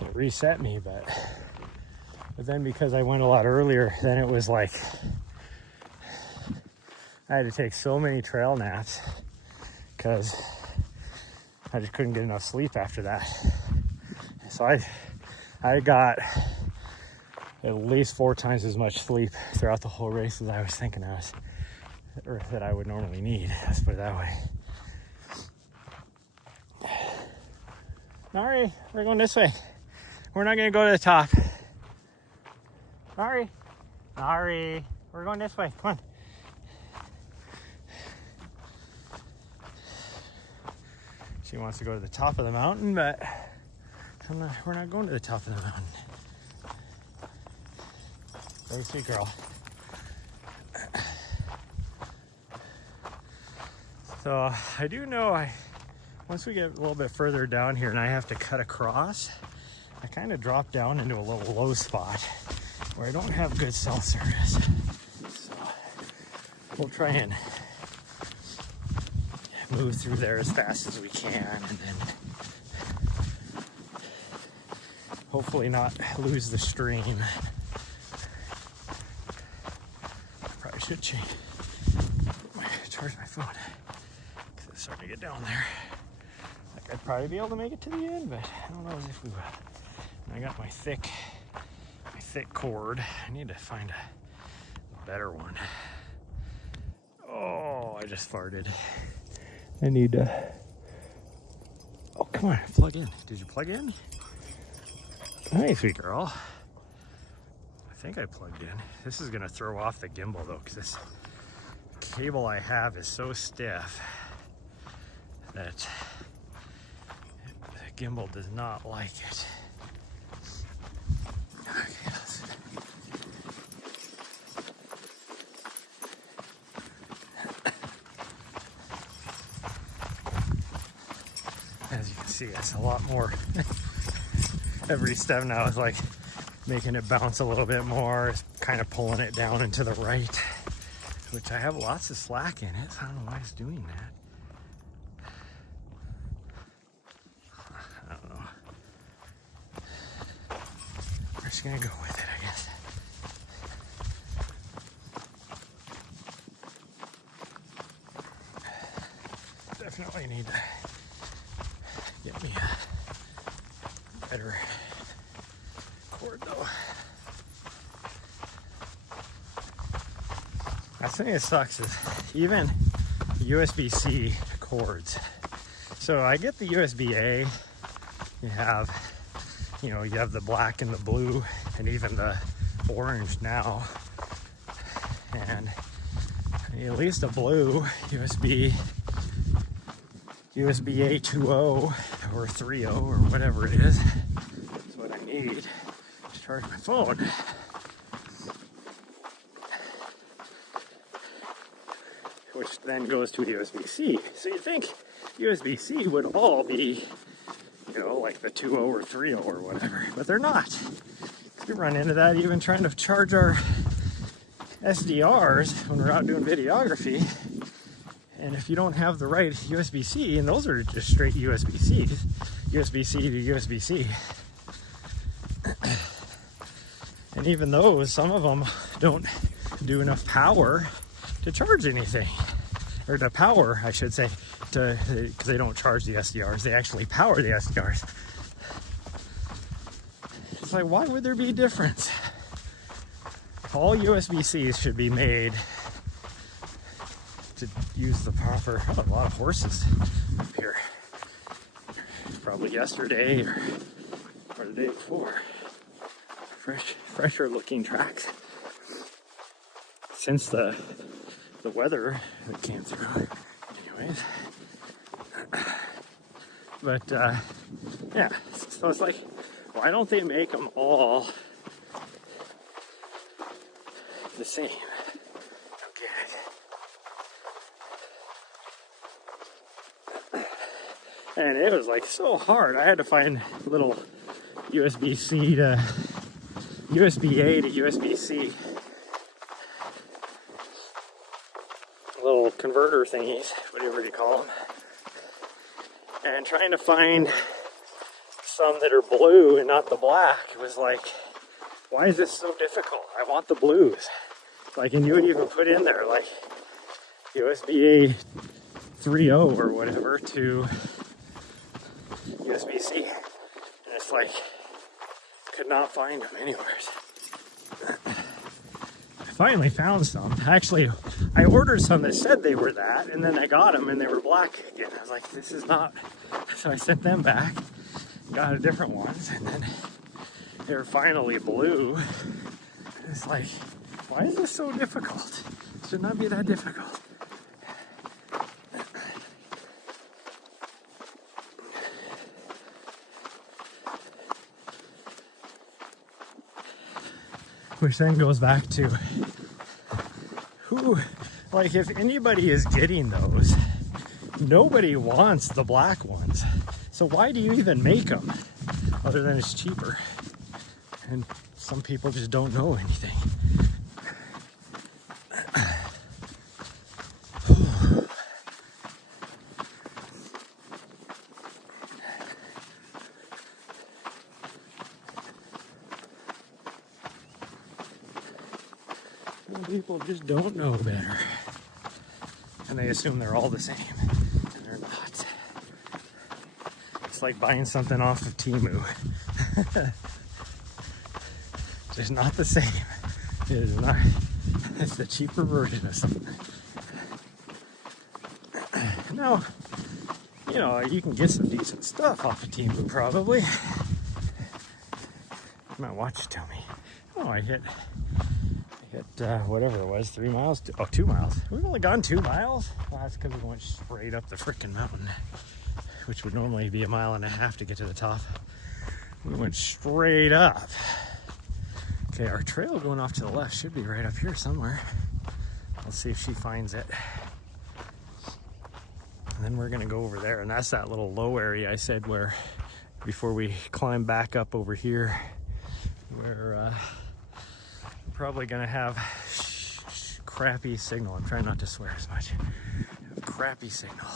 It reset me, but then because I went a lot earlier, then it was like I had to take so many trail naps because I just couldn't get enough sleep after that. So I got at least 4 times as much sleep throughout the whole race as I was thinking that I would normally need. Let's put it that way. Nari, we're going this way. We're not gonna go to the top. Nari, we're going this way. Come on. She wants to go to the top of the mountain, but we're not going to the top of the mountain. Very sweet girl. So I do know once we get a little bit further down here and I have to cut across, I kind of drop down into a little low spot where I don't have good cell service. So we'll try and move through there as fast as we can, and then hopefully not lose the stream. Probably should charge my phone because it's starting to get down there. Like, I'd probably be able to make it to the end, but I don't know if we will. And I got my thick cord. I need to find a better one. Oh, I just farted. I need to. Oh, come on, plug in. Did you plug in? Hey, sweet girl. I think I plugged in. This is gonna throw off the gimbal though, because this cable I have is so stiff that the gimbal does not like it. Okay, as you can see, it's a lot more. Every step now is like making it bounce a little bit more. It's kind of pulling it down and to the right, which I have lots of slack in it, so I don't know why it's doing that. I don't know. We're just gonna go with it, I guess. Definitely need to get me a better cord though. That's the thing that sucks is even USB-C cords. So I get the USB-A, you have the black and the blue and even the orange now. And at least a blue USB-A 2.0 or 3.0 or whatever it is. That's what I need to charge my phone. Which then goes to USB-C. So you'd think USB-C would all be, like the 2.0 or 3.0 or whatever, but they're not. We run into that even trying to charge our SDRs when we're out doing videography. And if you don't have the right USB-C, and those are just straight USB-C to USB-C, And even those, some of them don't do enough power to charge anything. Or to power, I should say, because they don't charge the SDRs. They actually power the SDRs. It's like, why would there be a difference? All USB-Cs should be made to use the proper, a lot of horses up here. Probably yesterday or the day before. Fresher looking tracks. Since the weather that came through. Anyways. But yeah, so it's like, why don't they make them all the same? Okay. And it was like so hard. I had to find little USB-C to USB-A to USB-C little converter thingies, whatever you call them, and trying to find some that are blue and not the black. It was like, why is this so difficult? I want the blues. Like, and you would even put in there like USB-A 3.0 or whatever to USB-C, and it's like, could not find them anywhere. I finally found some. Actually, I ordered some that said they were that, and then I got them and they were black again. I was like, this is not. So I sent them back, got a different ones, and then they were finally blue. It's like, why is this so difficult? It should not be that difficult. Which then goes back to who, like, if anybody is getting those, nobody wants the black ones. So why do you even make them other than it's cheaper? And some people just don't know anything. People just don't know better, and they assume they're all the same, and they're not. It's like buying something off of Temu. It's not the same. It is not. It's the cheaper version of something. Now, you know, you can get some decent stuff off of Temu probably. My watch tell me. Oh, I hit whatever it was, 3 miles, 2 miles. We've only gone 2 miles. Well, that's because we went straight up the frickin' mountain, which would normally be 1.5 miles to get to the top. We went straight up. Okay, our trail going off to the left should be right up here somewhere. Let's see if she finds it. And then we're gonna go over there, and that's that little low area I said where, before we climb back up over here, where probably gonna have crappy signal. I'm trying not to swear as much. Crappy signal.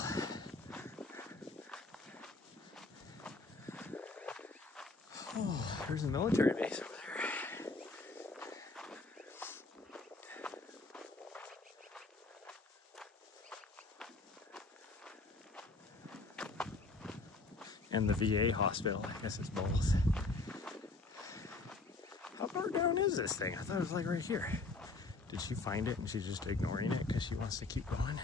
Oh, there's a military base over there. And the VA hospital. I guess it's both. How far down is this thing? I thought it was like right here. Did she find it and she's just ignoring it because she wants to keep going?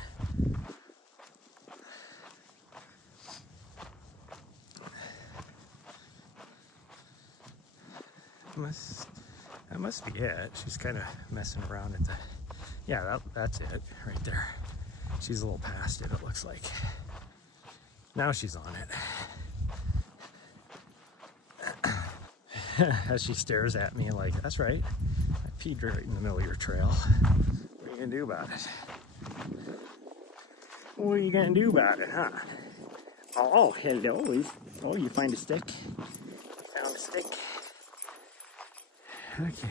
That must be it. She's kind of messing around at the... Yeah, that's it right there. She's a little past it, it looks like. Now she's on it. As she stares at me like, that's right, I peed right in the middle of your trail. What are you gonna do about it? What are you gonna do about it, huh? Oh, hello. Oh, you find a stick? Found a stick. Okay.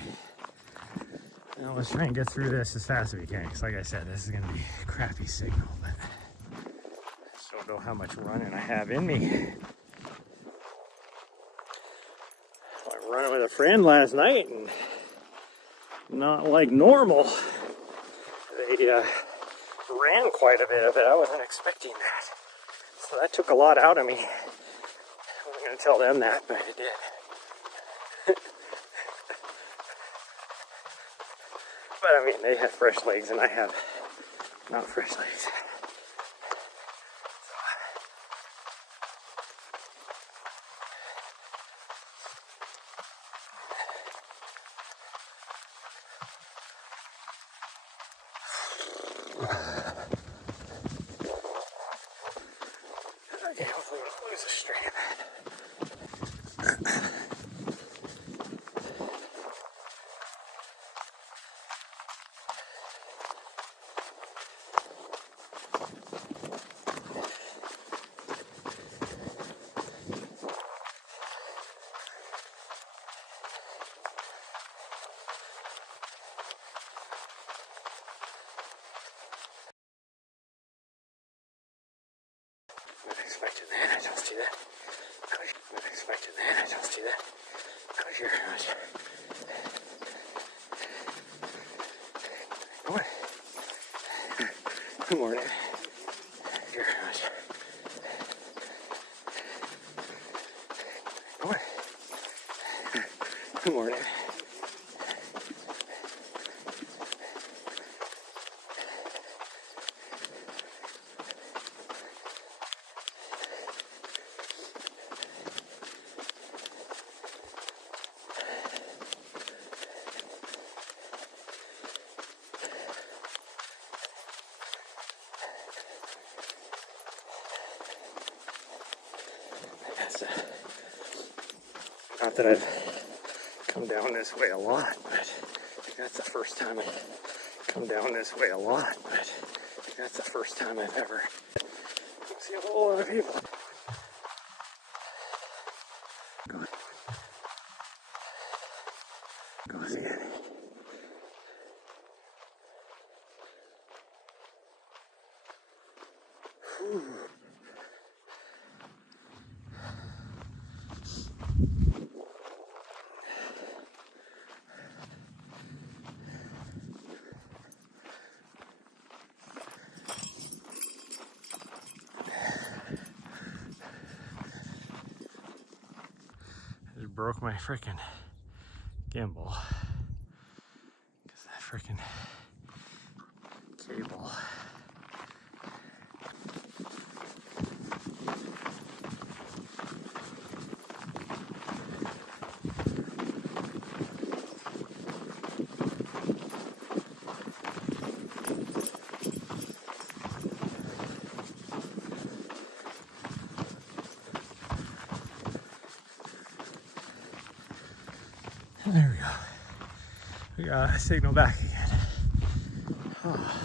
Now let's try and get through this as fast as we can, because like I said, this is gonna be a crappy signal, but I just don't know how much running I have in me. Running with a friend last night, and not like normal. They ran quite a bit of it. I wasn't expecting that. So that took a lot out of me. I wasn't going to tell them that, but it did. But I mean, they have fresh legs and I have not fresh legs. Okay, hopefully we don't lose a strand. Not expecting that, I don't see that. Not expecting that, I don't see that. Close your eyes. What? Good morning. Your eyes. What? Good morning. Not that I've come down this way a lot, but I think that's the first time I've come down this way a lot, but I think that's the first time I've ever seen a whole lot of people. Go see it. Whew. Just broke my frickin' gimbal because that frickin' cable. There we go. We got a signal back again. Oh.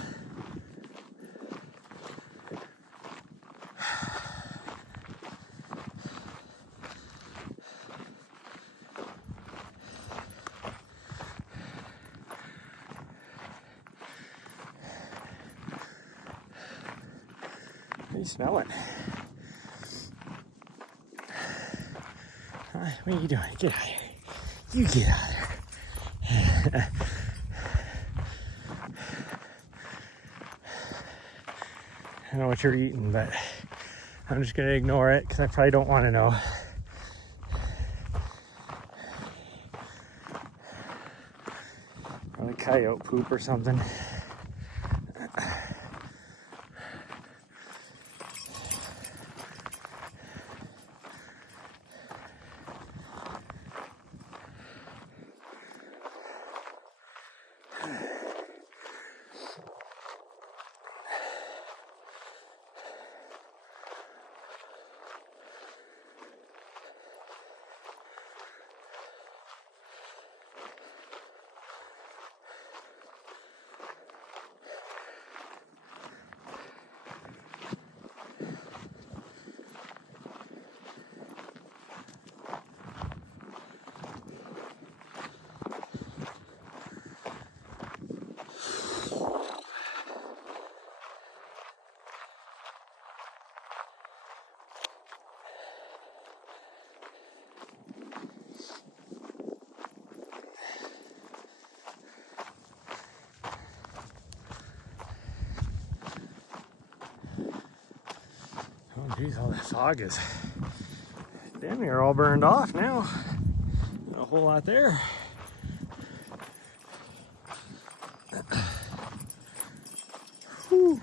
What are you smelling? What are you doing? Get out of here. You get out of there. I don't know what you're eating, but I'm just gonna ignore it because I probably don't want to know. Probably coyote poop or something. Geez, all that fog is damn near all burned off now. Not a whole lot there. Whew.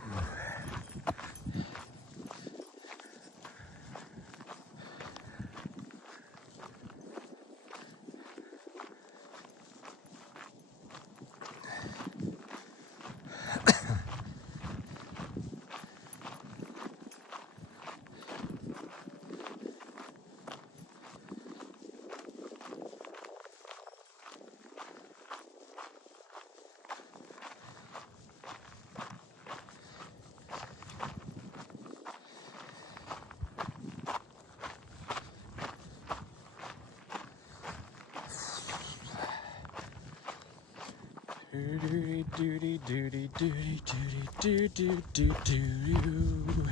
Doody doody doody doody doody doo doo doo doo.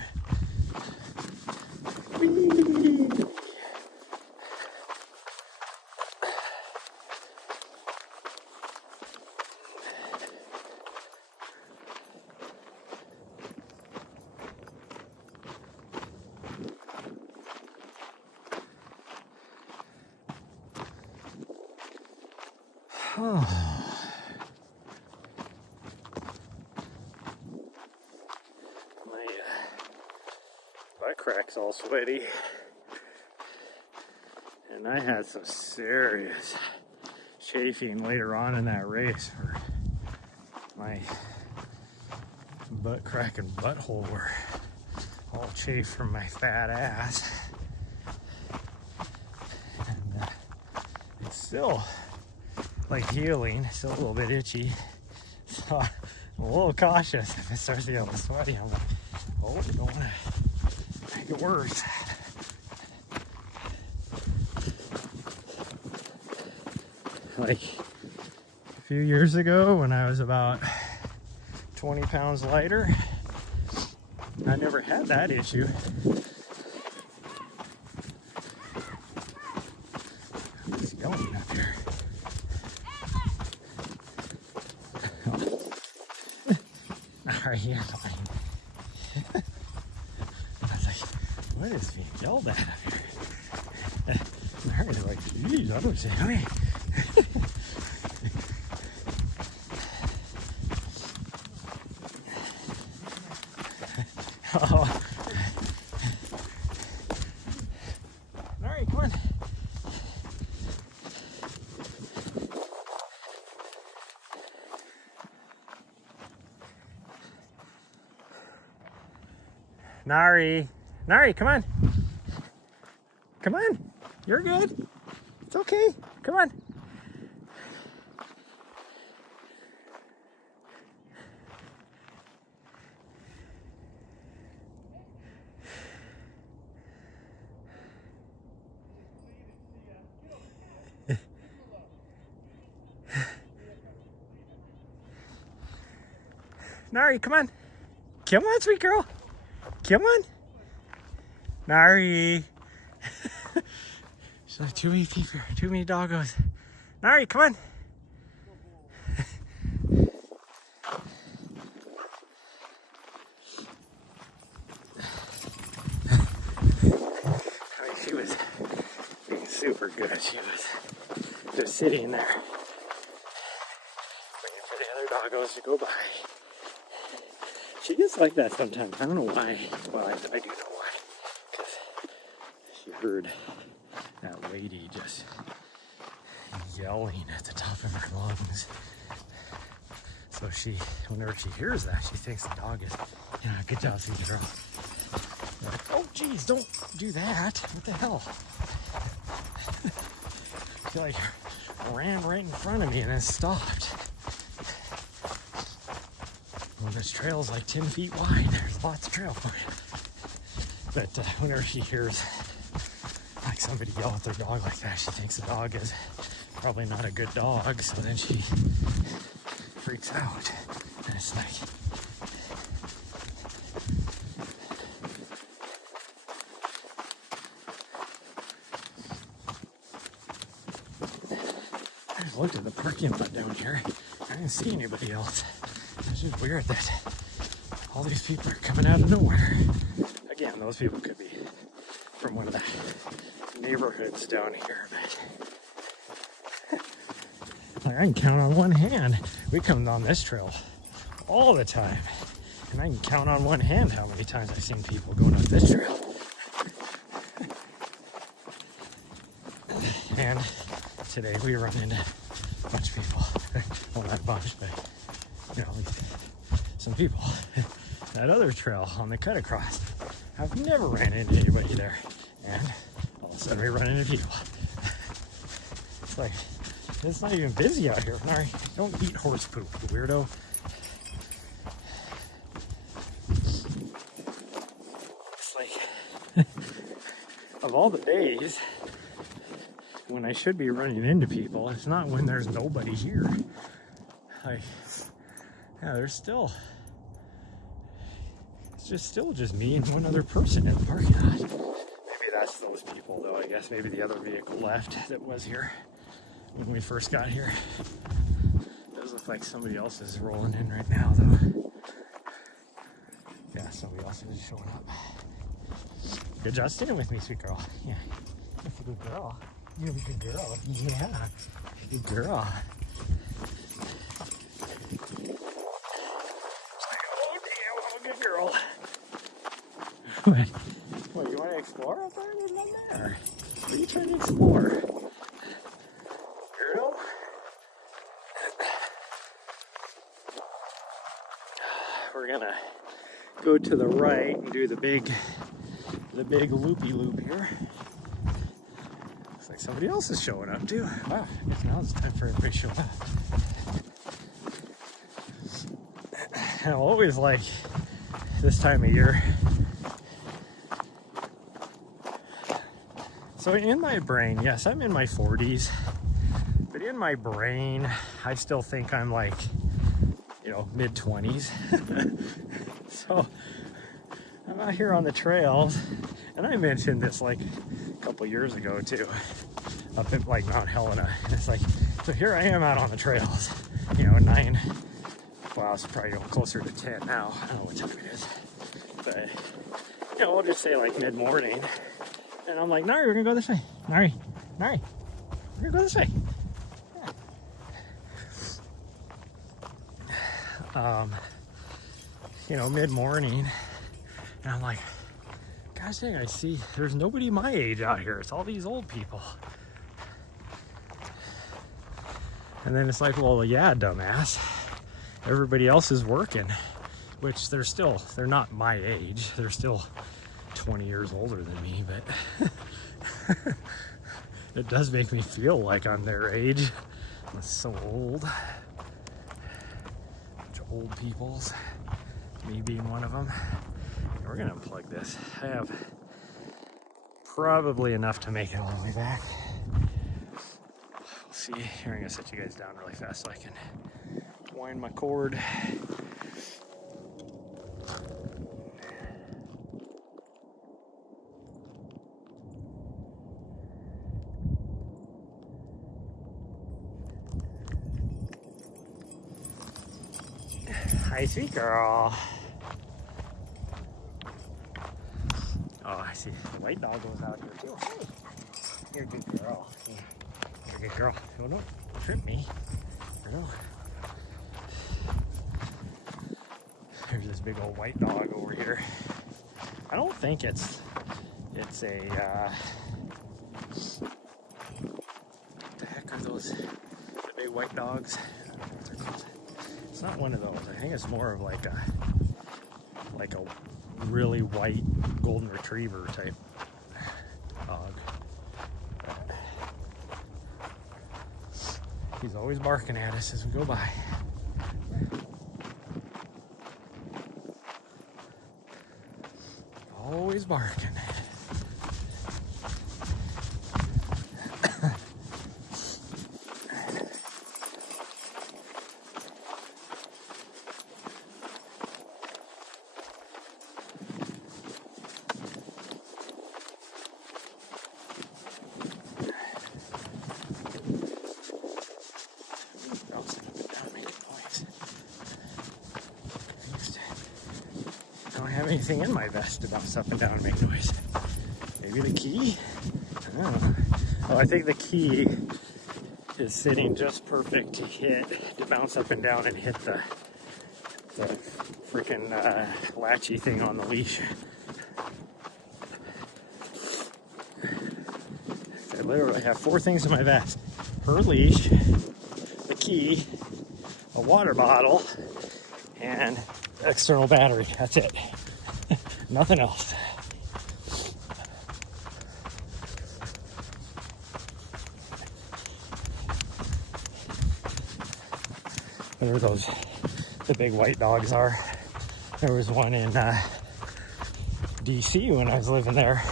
My crack's all sweaty, and I had some serious chafing later on in that race where my butt crack and butthole were all chafed from my fat ass, and it's still like healing, still a little bit itchy, so I'm a little cautious if it starts to get a little sweaty. I'm like, oh, I don't want to make it worse. Like a few years ago when I was about 20 pounds lighter, I never had that issue. It's yelling up here. Alright, you're fine. I was like, what is being yelled at up here? I was like, geez, I would say, hey. Oh. Alright, come on. Nari, come on. Come on. You're good. It's okay. Come on. Nari, come on. Come on, sweet girl. Come on. Nari. There's like too many people here. Too many doggos. Nari, come on. I mean, she was being super good. She was just sitting there waiting for the other doggos to go by. She gets like that sometimes. I don't know why. Well, I do know why. Because she heard that lady just yelling at the top of her lungs. So she, whenever she hears that, she thinks the dog is, you know, good job, sweet girl. Like, oh, geez, don't do that. What the hell? She like ran right in front of me and then stopped. Well, this trail's like 10 feet wide. There's lots of trail for you. But whenever she hears like somebody yell at their dog like that, she thinks the dog is probably not a good dog. So then she freaks out. And it's like, I just looked at the parking lot down here. I didn't see anybody else. It's just weird that all these people are coming out of nowhere. Again, those people could be from one of the neighborhoods down here. But like, I can count on one hand. We come down this trail all the time, and I can count on one hand how many times I've seen people going up this trail. And today we run into a bunch of people. Well, not a bunch, but you know, some people. That other trail on the cut across, I've never ran into anybody there, and all of a sudden we run into people. It's like, it's not even busy out here. Nari, don't eat horse poop, you weirdo. It's like, of all the days when I should be running into people, it's not when there's nobody here. Like, yeah, there's still, it's just still just me and one other person in the parking lot. Maybe that's those people though. I guess maybe the other vehicle left that was here when we first got here. It does look like somebody else is rolling in right now though. Yeah, somebody else is showing up. Good job staying with me, sweet girl. Yeah, that's a good girl. You're a good girl. Yeah, good girl. Oh damn, I'm a good girl. What, you want to explore up there? There's nothing there. What are you trying to explore? Weirdo? We're gonna go to the right and do the big loopy loop here. Looks like somebody else is showing up too. Wow, I guess now it's time for everybody to show up. I always like this time of year. So in my brain, yes, I'm in my 40s, but in my brain, I still think I'm like, you know, mid-20s. So I'm out here on the trails, and I mentioned this like a couple years ago too, up at like Mount Helena. And it's like, so here I am out on the trails, you know, 9, well, it's probably going closer to 10 now. I don't know what time it is, but you know, we'll just say like mid-morning. And I'm like, Nari, we're gonna go this way. Nari, we're gonna go this way. Yeah. You know, mid-morning, and I'm like, gosh dang, I see there's nobody my age out here. It's all these old people. And then it's like, well, yeah, dumbass. Everybody else is working, which they're not my age. They're still 20 years older than me, but it does make me feel like I'm their age. I'm so old. Bunch of old peoples, me being one of them. We're gonna unplug this. I have probably enough to make it all the way back. We'll see. Here, I'm gonna set you guys down really fast so I can wind my cord. Hi, sweet girl. Oh, I see. The white dog goes out here too. Hey, you're a good girl. You're a good girl. Oh, don't trip me. No. There's this big old white dog over here. I don't think it's a, what the heck are those? The big white dogs? I don't know what they're called. It's not one of those. I think it's more of like a really white golden retriever type dog. He's always barking at us as we go by. Always barking. Anything in my vest to bounce up and down and make noise. Maybe Maybe the key? Oh. Oh, I think the key is sitting just perfect to bounce up and down and hit the freaking latchy thing on the leash. I literally have 4 things in my vest: her leash, the key, a water bottle, and external battery. That's it. Nothing else. Where the big white dogs are. There was one in DC when I was living there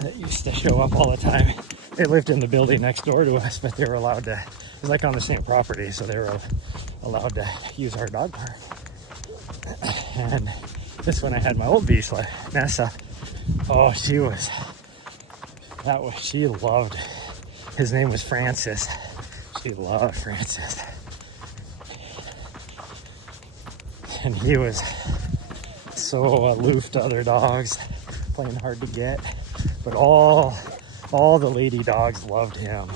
that used to show up all the time. They lived in the building next door to us, but they were allowed to, it was like on the same property, so they were allowed to use our dog park. And this one I had my old Vizsla, Nessa. Oh, she loved, his name was Francis. She loved Francis. And he was so aloof to other dogs, playing hard to get. But all the lady dogs loved him.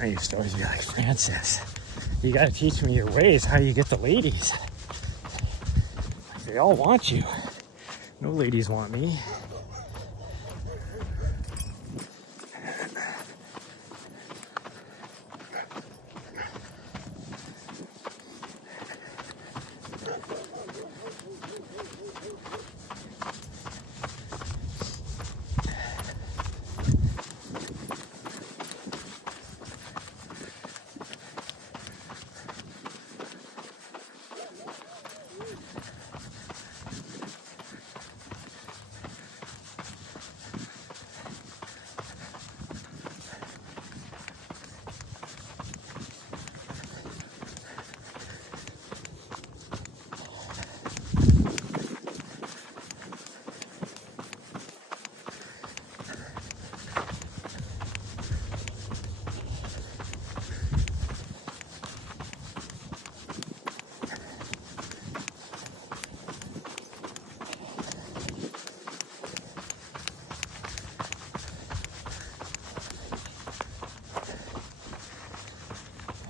I used to always be like, Francis, you gotta teach me your ways, how you get the ladies. They all want you. No ladies want me.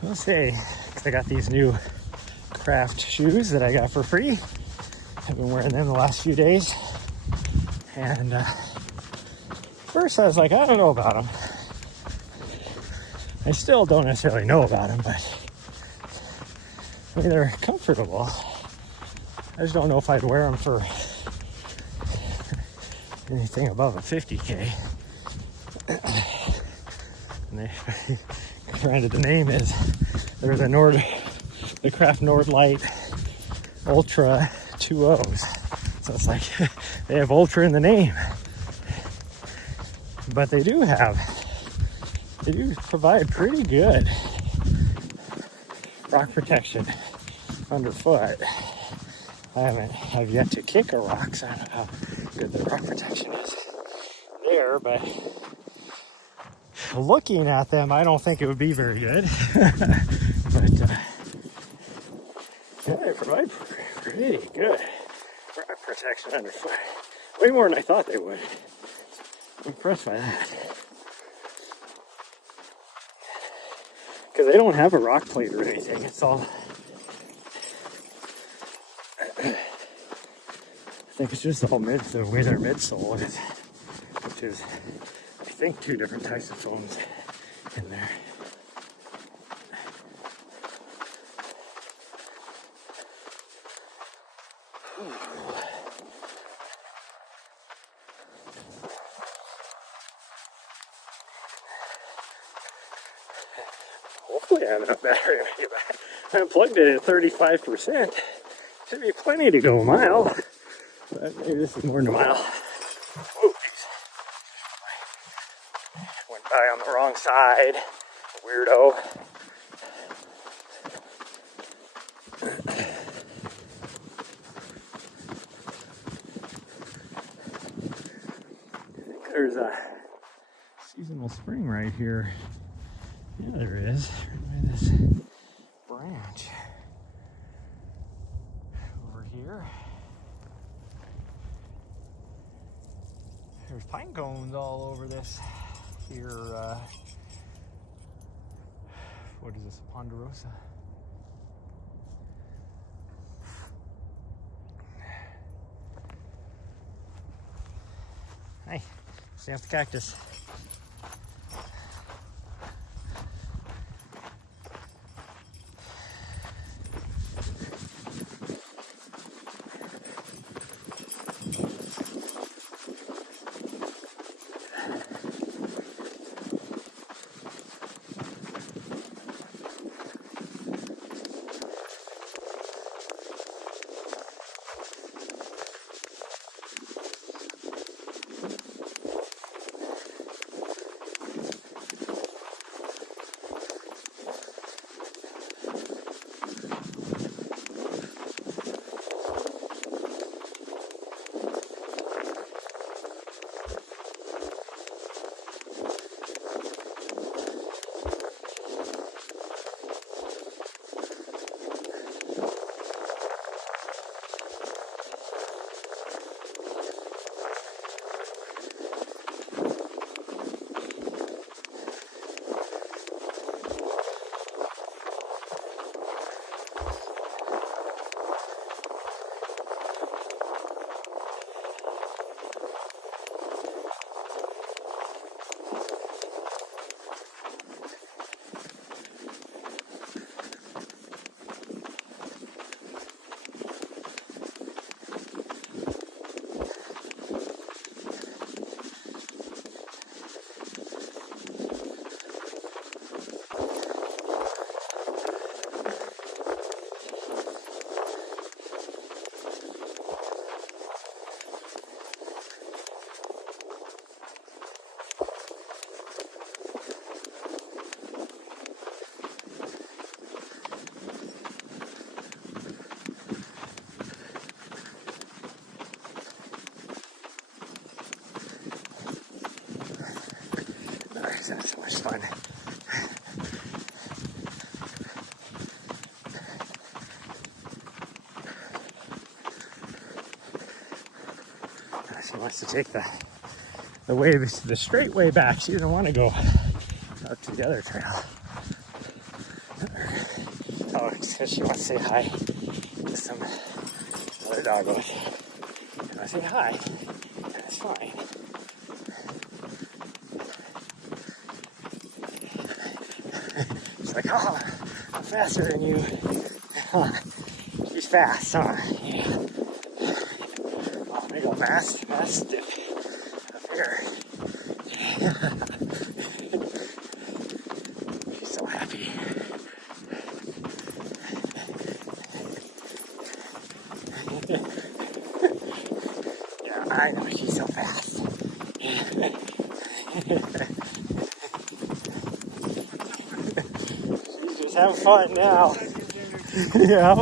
I'll say, because I got these new craft shoes that I got for free. I've been wearing them the last few days. And first I was like, I don't know about them. I still don't necessarily know about them, but I mean, they're comfortable. I just don't know if I'd wear them for anything above a 50K. And they, granted, the name is, they're the Craft Nordlight Ultra 2.0s. So it's like, they have Ultra in the name. But they do provide pretty good rock protection underfoot. I've yet to kick a rock, so I don't know how good the rock protection is there, but looking at them, I don't think it would be very good. But yeah, they provide pretty good rock protection underfoot. Way more than I thought they would. I'm impressed by that. Because they don't have a rock plate or anything. It's all, I think it's just all the way their midsole is, which is, I think, 2 different types of foams in there. Hopefully I have enough battery to make it back. I plugged it at 35%. Should be plenty to go a mile. But maybe this is more than a mile. Whoa, geez. Went by on the wrong side. Weirdo. There's a seasonal spring right here Yeah, there is. Right by this branch. Over here. There's pine cones all over this here. What is this? Ponderosa. Hey, stay off the cactus. That's so much fun. She wants to take the straight way back. She doesn't want to go up to the other trail. Oh, because she wants to say hi to some other doggos. She wants to say hi. That's fine. She's like, oh, I'm faster than you. She's fast, huh? Yeah. Oh, big old mastiff up here. She's so happy. Yeah, I know, she's so fast. Have fun now. Yeah.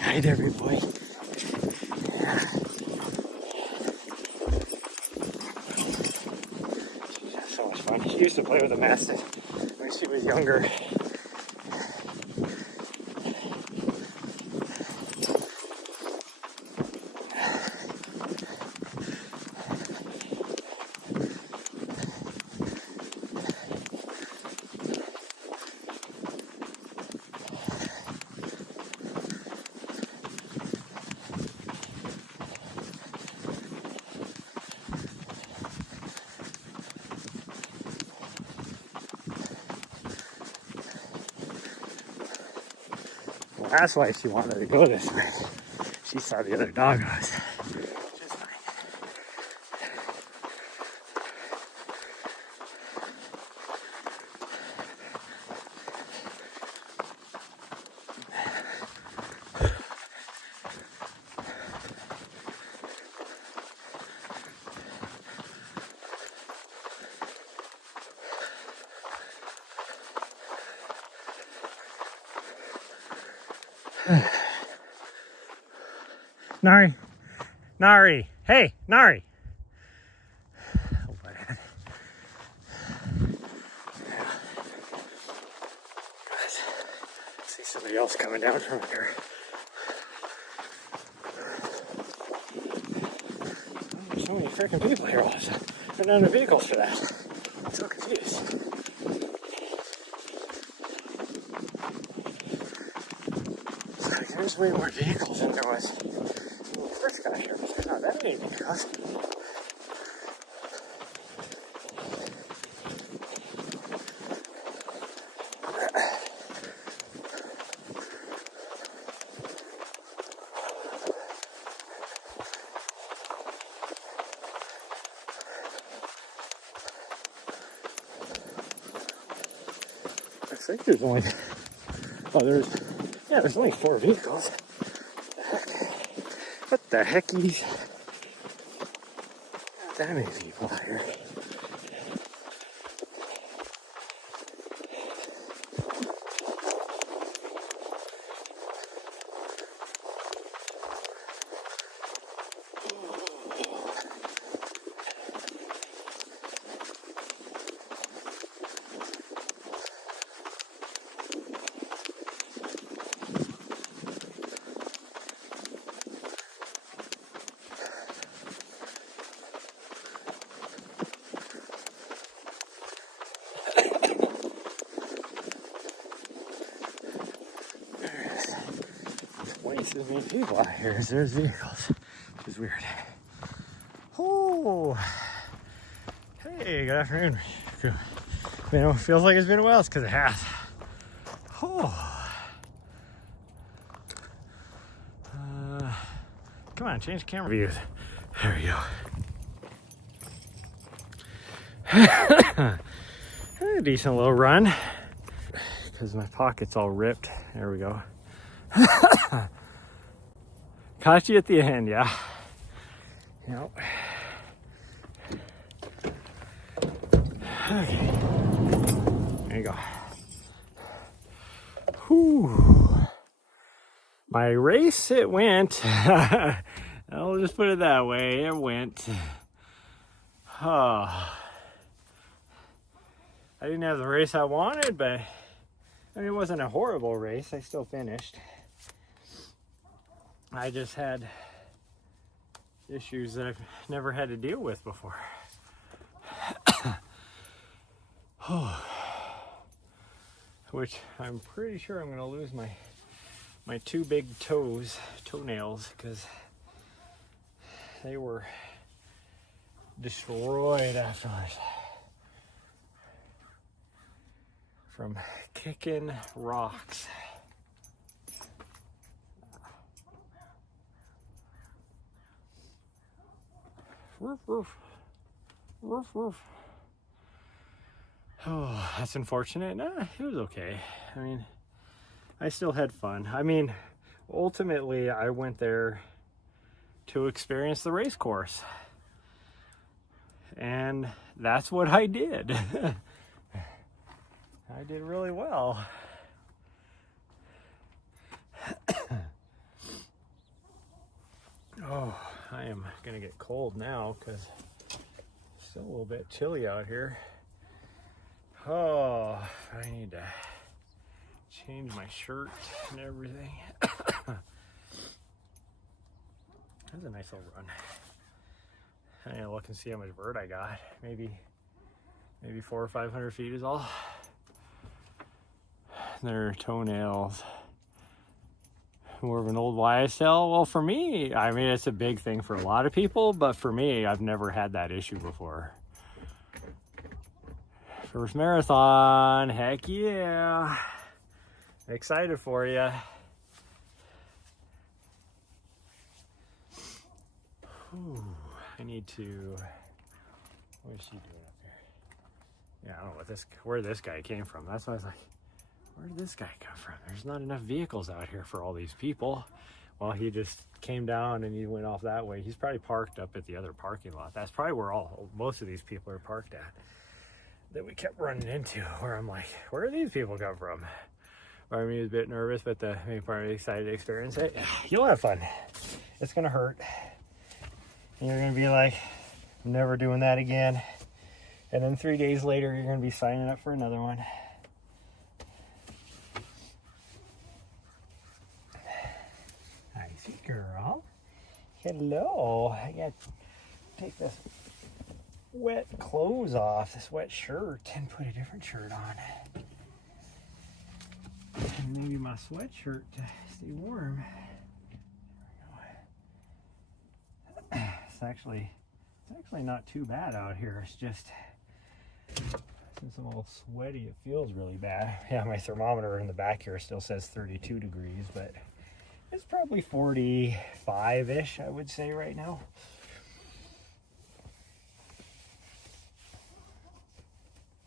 Hi there, big boy. Yeah. She's so much fun. She used to play with a mastiff when she was younger. That's why she wanted to go this way. She saw the other doggos. Just fine. Nari, hey, Nari. Oh, See somebody else coming down from here. There's so many freaking people here all of a sudden. There are none of vehicles for that. I'm so confused. It's like there's way more vehicles than there was when we first got here, but there's not that many vehicles. I think there's only, there's only 4 vehicles. What the heckies? Not that many people out here. Twice as many people out here as there's vehicles, which is weird. Oh, hey, good afternoon. Man, it feels like it's been a while. It's because it has. Oh, come on, change camera views. There we go. A decent little run because my pocket's all ripped. There we go. Caught you at the end, yeah. Yep. Okay. There you go. Whew. My race, it went. I'll just put it that way. It went. Oh. I didn't have the race I wanted, but I mean, it wasn't a horrible race. I still finished. I just had issues that I've never had to deal with before. Which I'm pretty sure I'm going to lose my 2 big toenails, because they were destroyed afterwards from kicking rocks. Roof, roof, roof, roof. Oh, that's unfortunate. Nah, it was okay. I mean, I still had fun. I mean, ultimately, I went there to experience the race course. And that's what I did. I did really well. Oh, I am gonna get cold now because it's still a little bit chilly out here. Oh, I need to change my shirt and everything. That's a nice little run. I need to look and see how much vert I got. Maybe 400 or 500 feet is all. Their toenails. More of an old YSL. Well, for me, I mean, it's a big thing for a lot of people, but for me, I've never had that issue before. First marathon, heck yeah. Excited for you. I need to, what is she doing up there? Yeah, I don't know where this guy came from. That's why I was like, where did this guy come from? There's not enough vehicles out here for all these people. Well, he just came down and he went off that way. He's probably parked up at the other parking lot. That's probably where most of these people are parked at. That we kept running into, where I'm like, where do these people come from? Part of me was a bit nervous, but the main part of me excited to experience it. You'll have fun. It's gonna hurt. And you're gonna be like, I'm never doing that again. And then 3 days later, you're gonna be signing up for another one. girl. Hello. I got to take this wet clothes off, this wet shirt, and put a different shirt on. And maybe my sweatshirt to stay warm. It's actually not too bad out here. It's just since I'm all sweaty, it feels really bad. Yeah, my thermometer in the back here still says 32 degrees, but it's probably 45-ish, I would say, right now.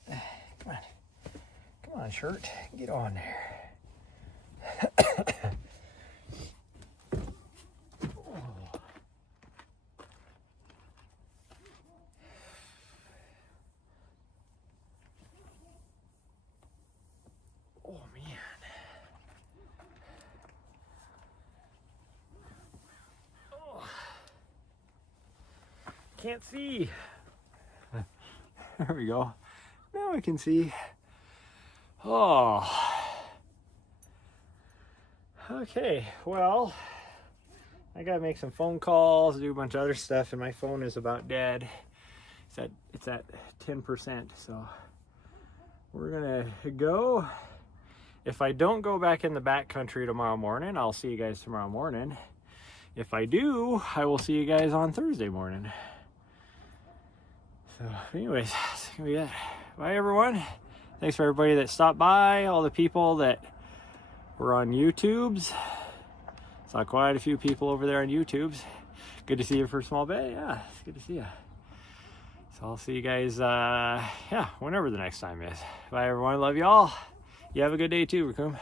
Come on, shirt, get on there. Oh man. Oh. Can't see. There we go. Now I can see. Oh. Okay, well, I gotta make some phone calls, do a bunch of other stuff, and my phone is about dead. It's at 10%, so we're gonna go. If I don't go back in the backcountry tomorrow morning, I'll see you guys tomorrow morning. If I do, I will see you guys on Thursday morning. So anyways, that's gonna be it. Bye everyone. Thanks for everybody that stopped by, all the people that were on YouTubes. Saw quite a few people over there on YouTubes. Good to see you for Small Bay. Yeah, it's good to see you. So I'll see you guys, yeah, whenever the next time is. Bye everyone, love y'all. You have a good day too, Raccoon.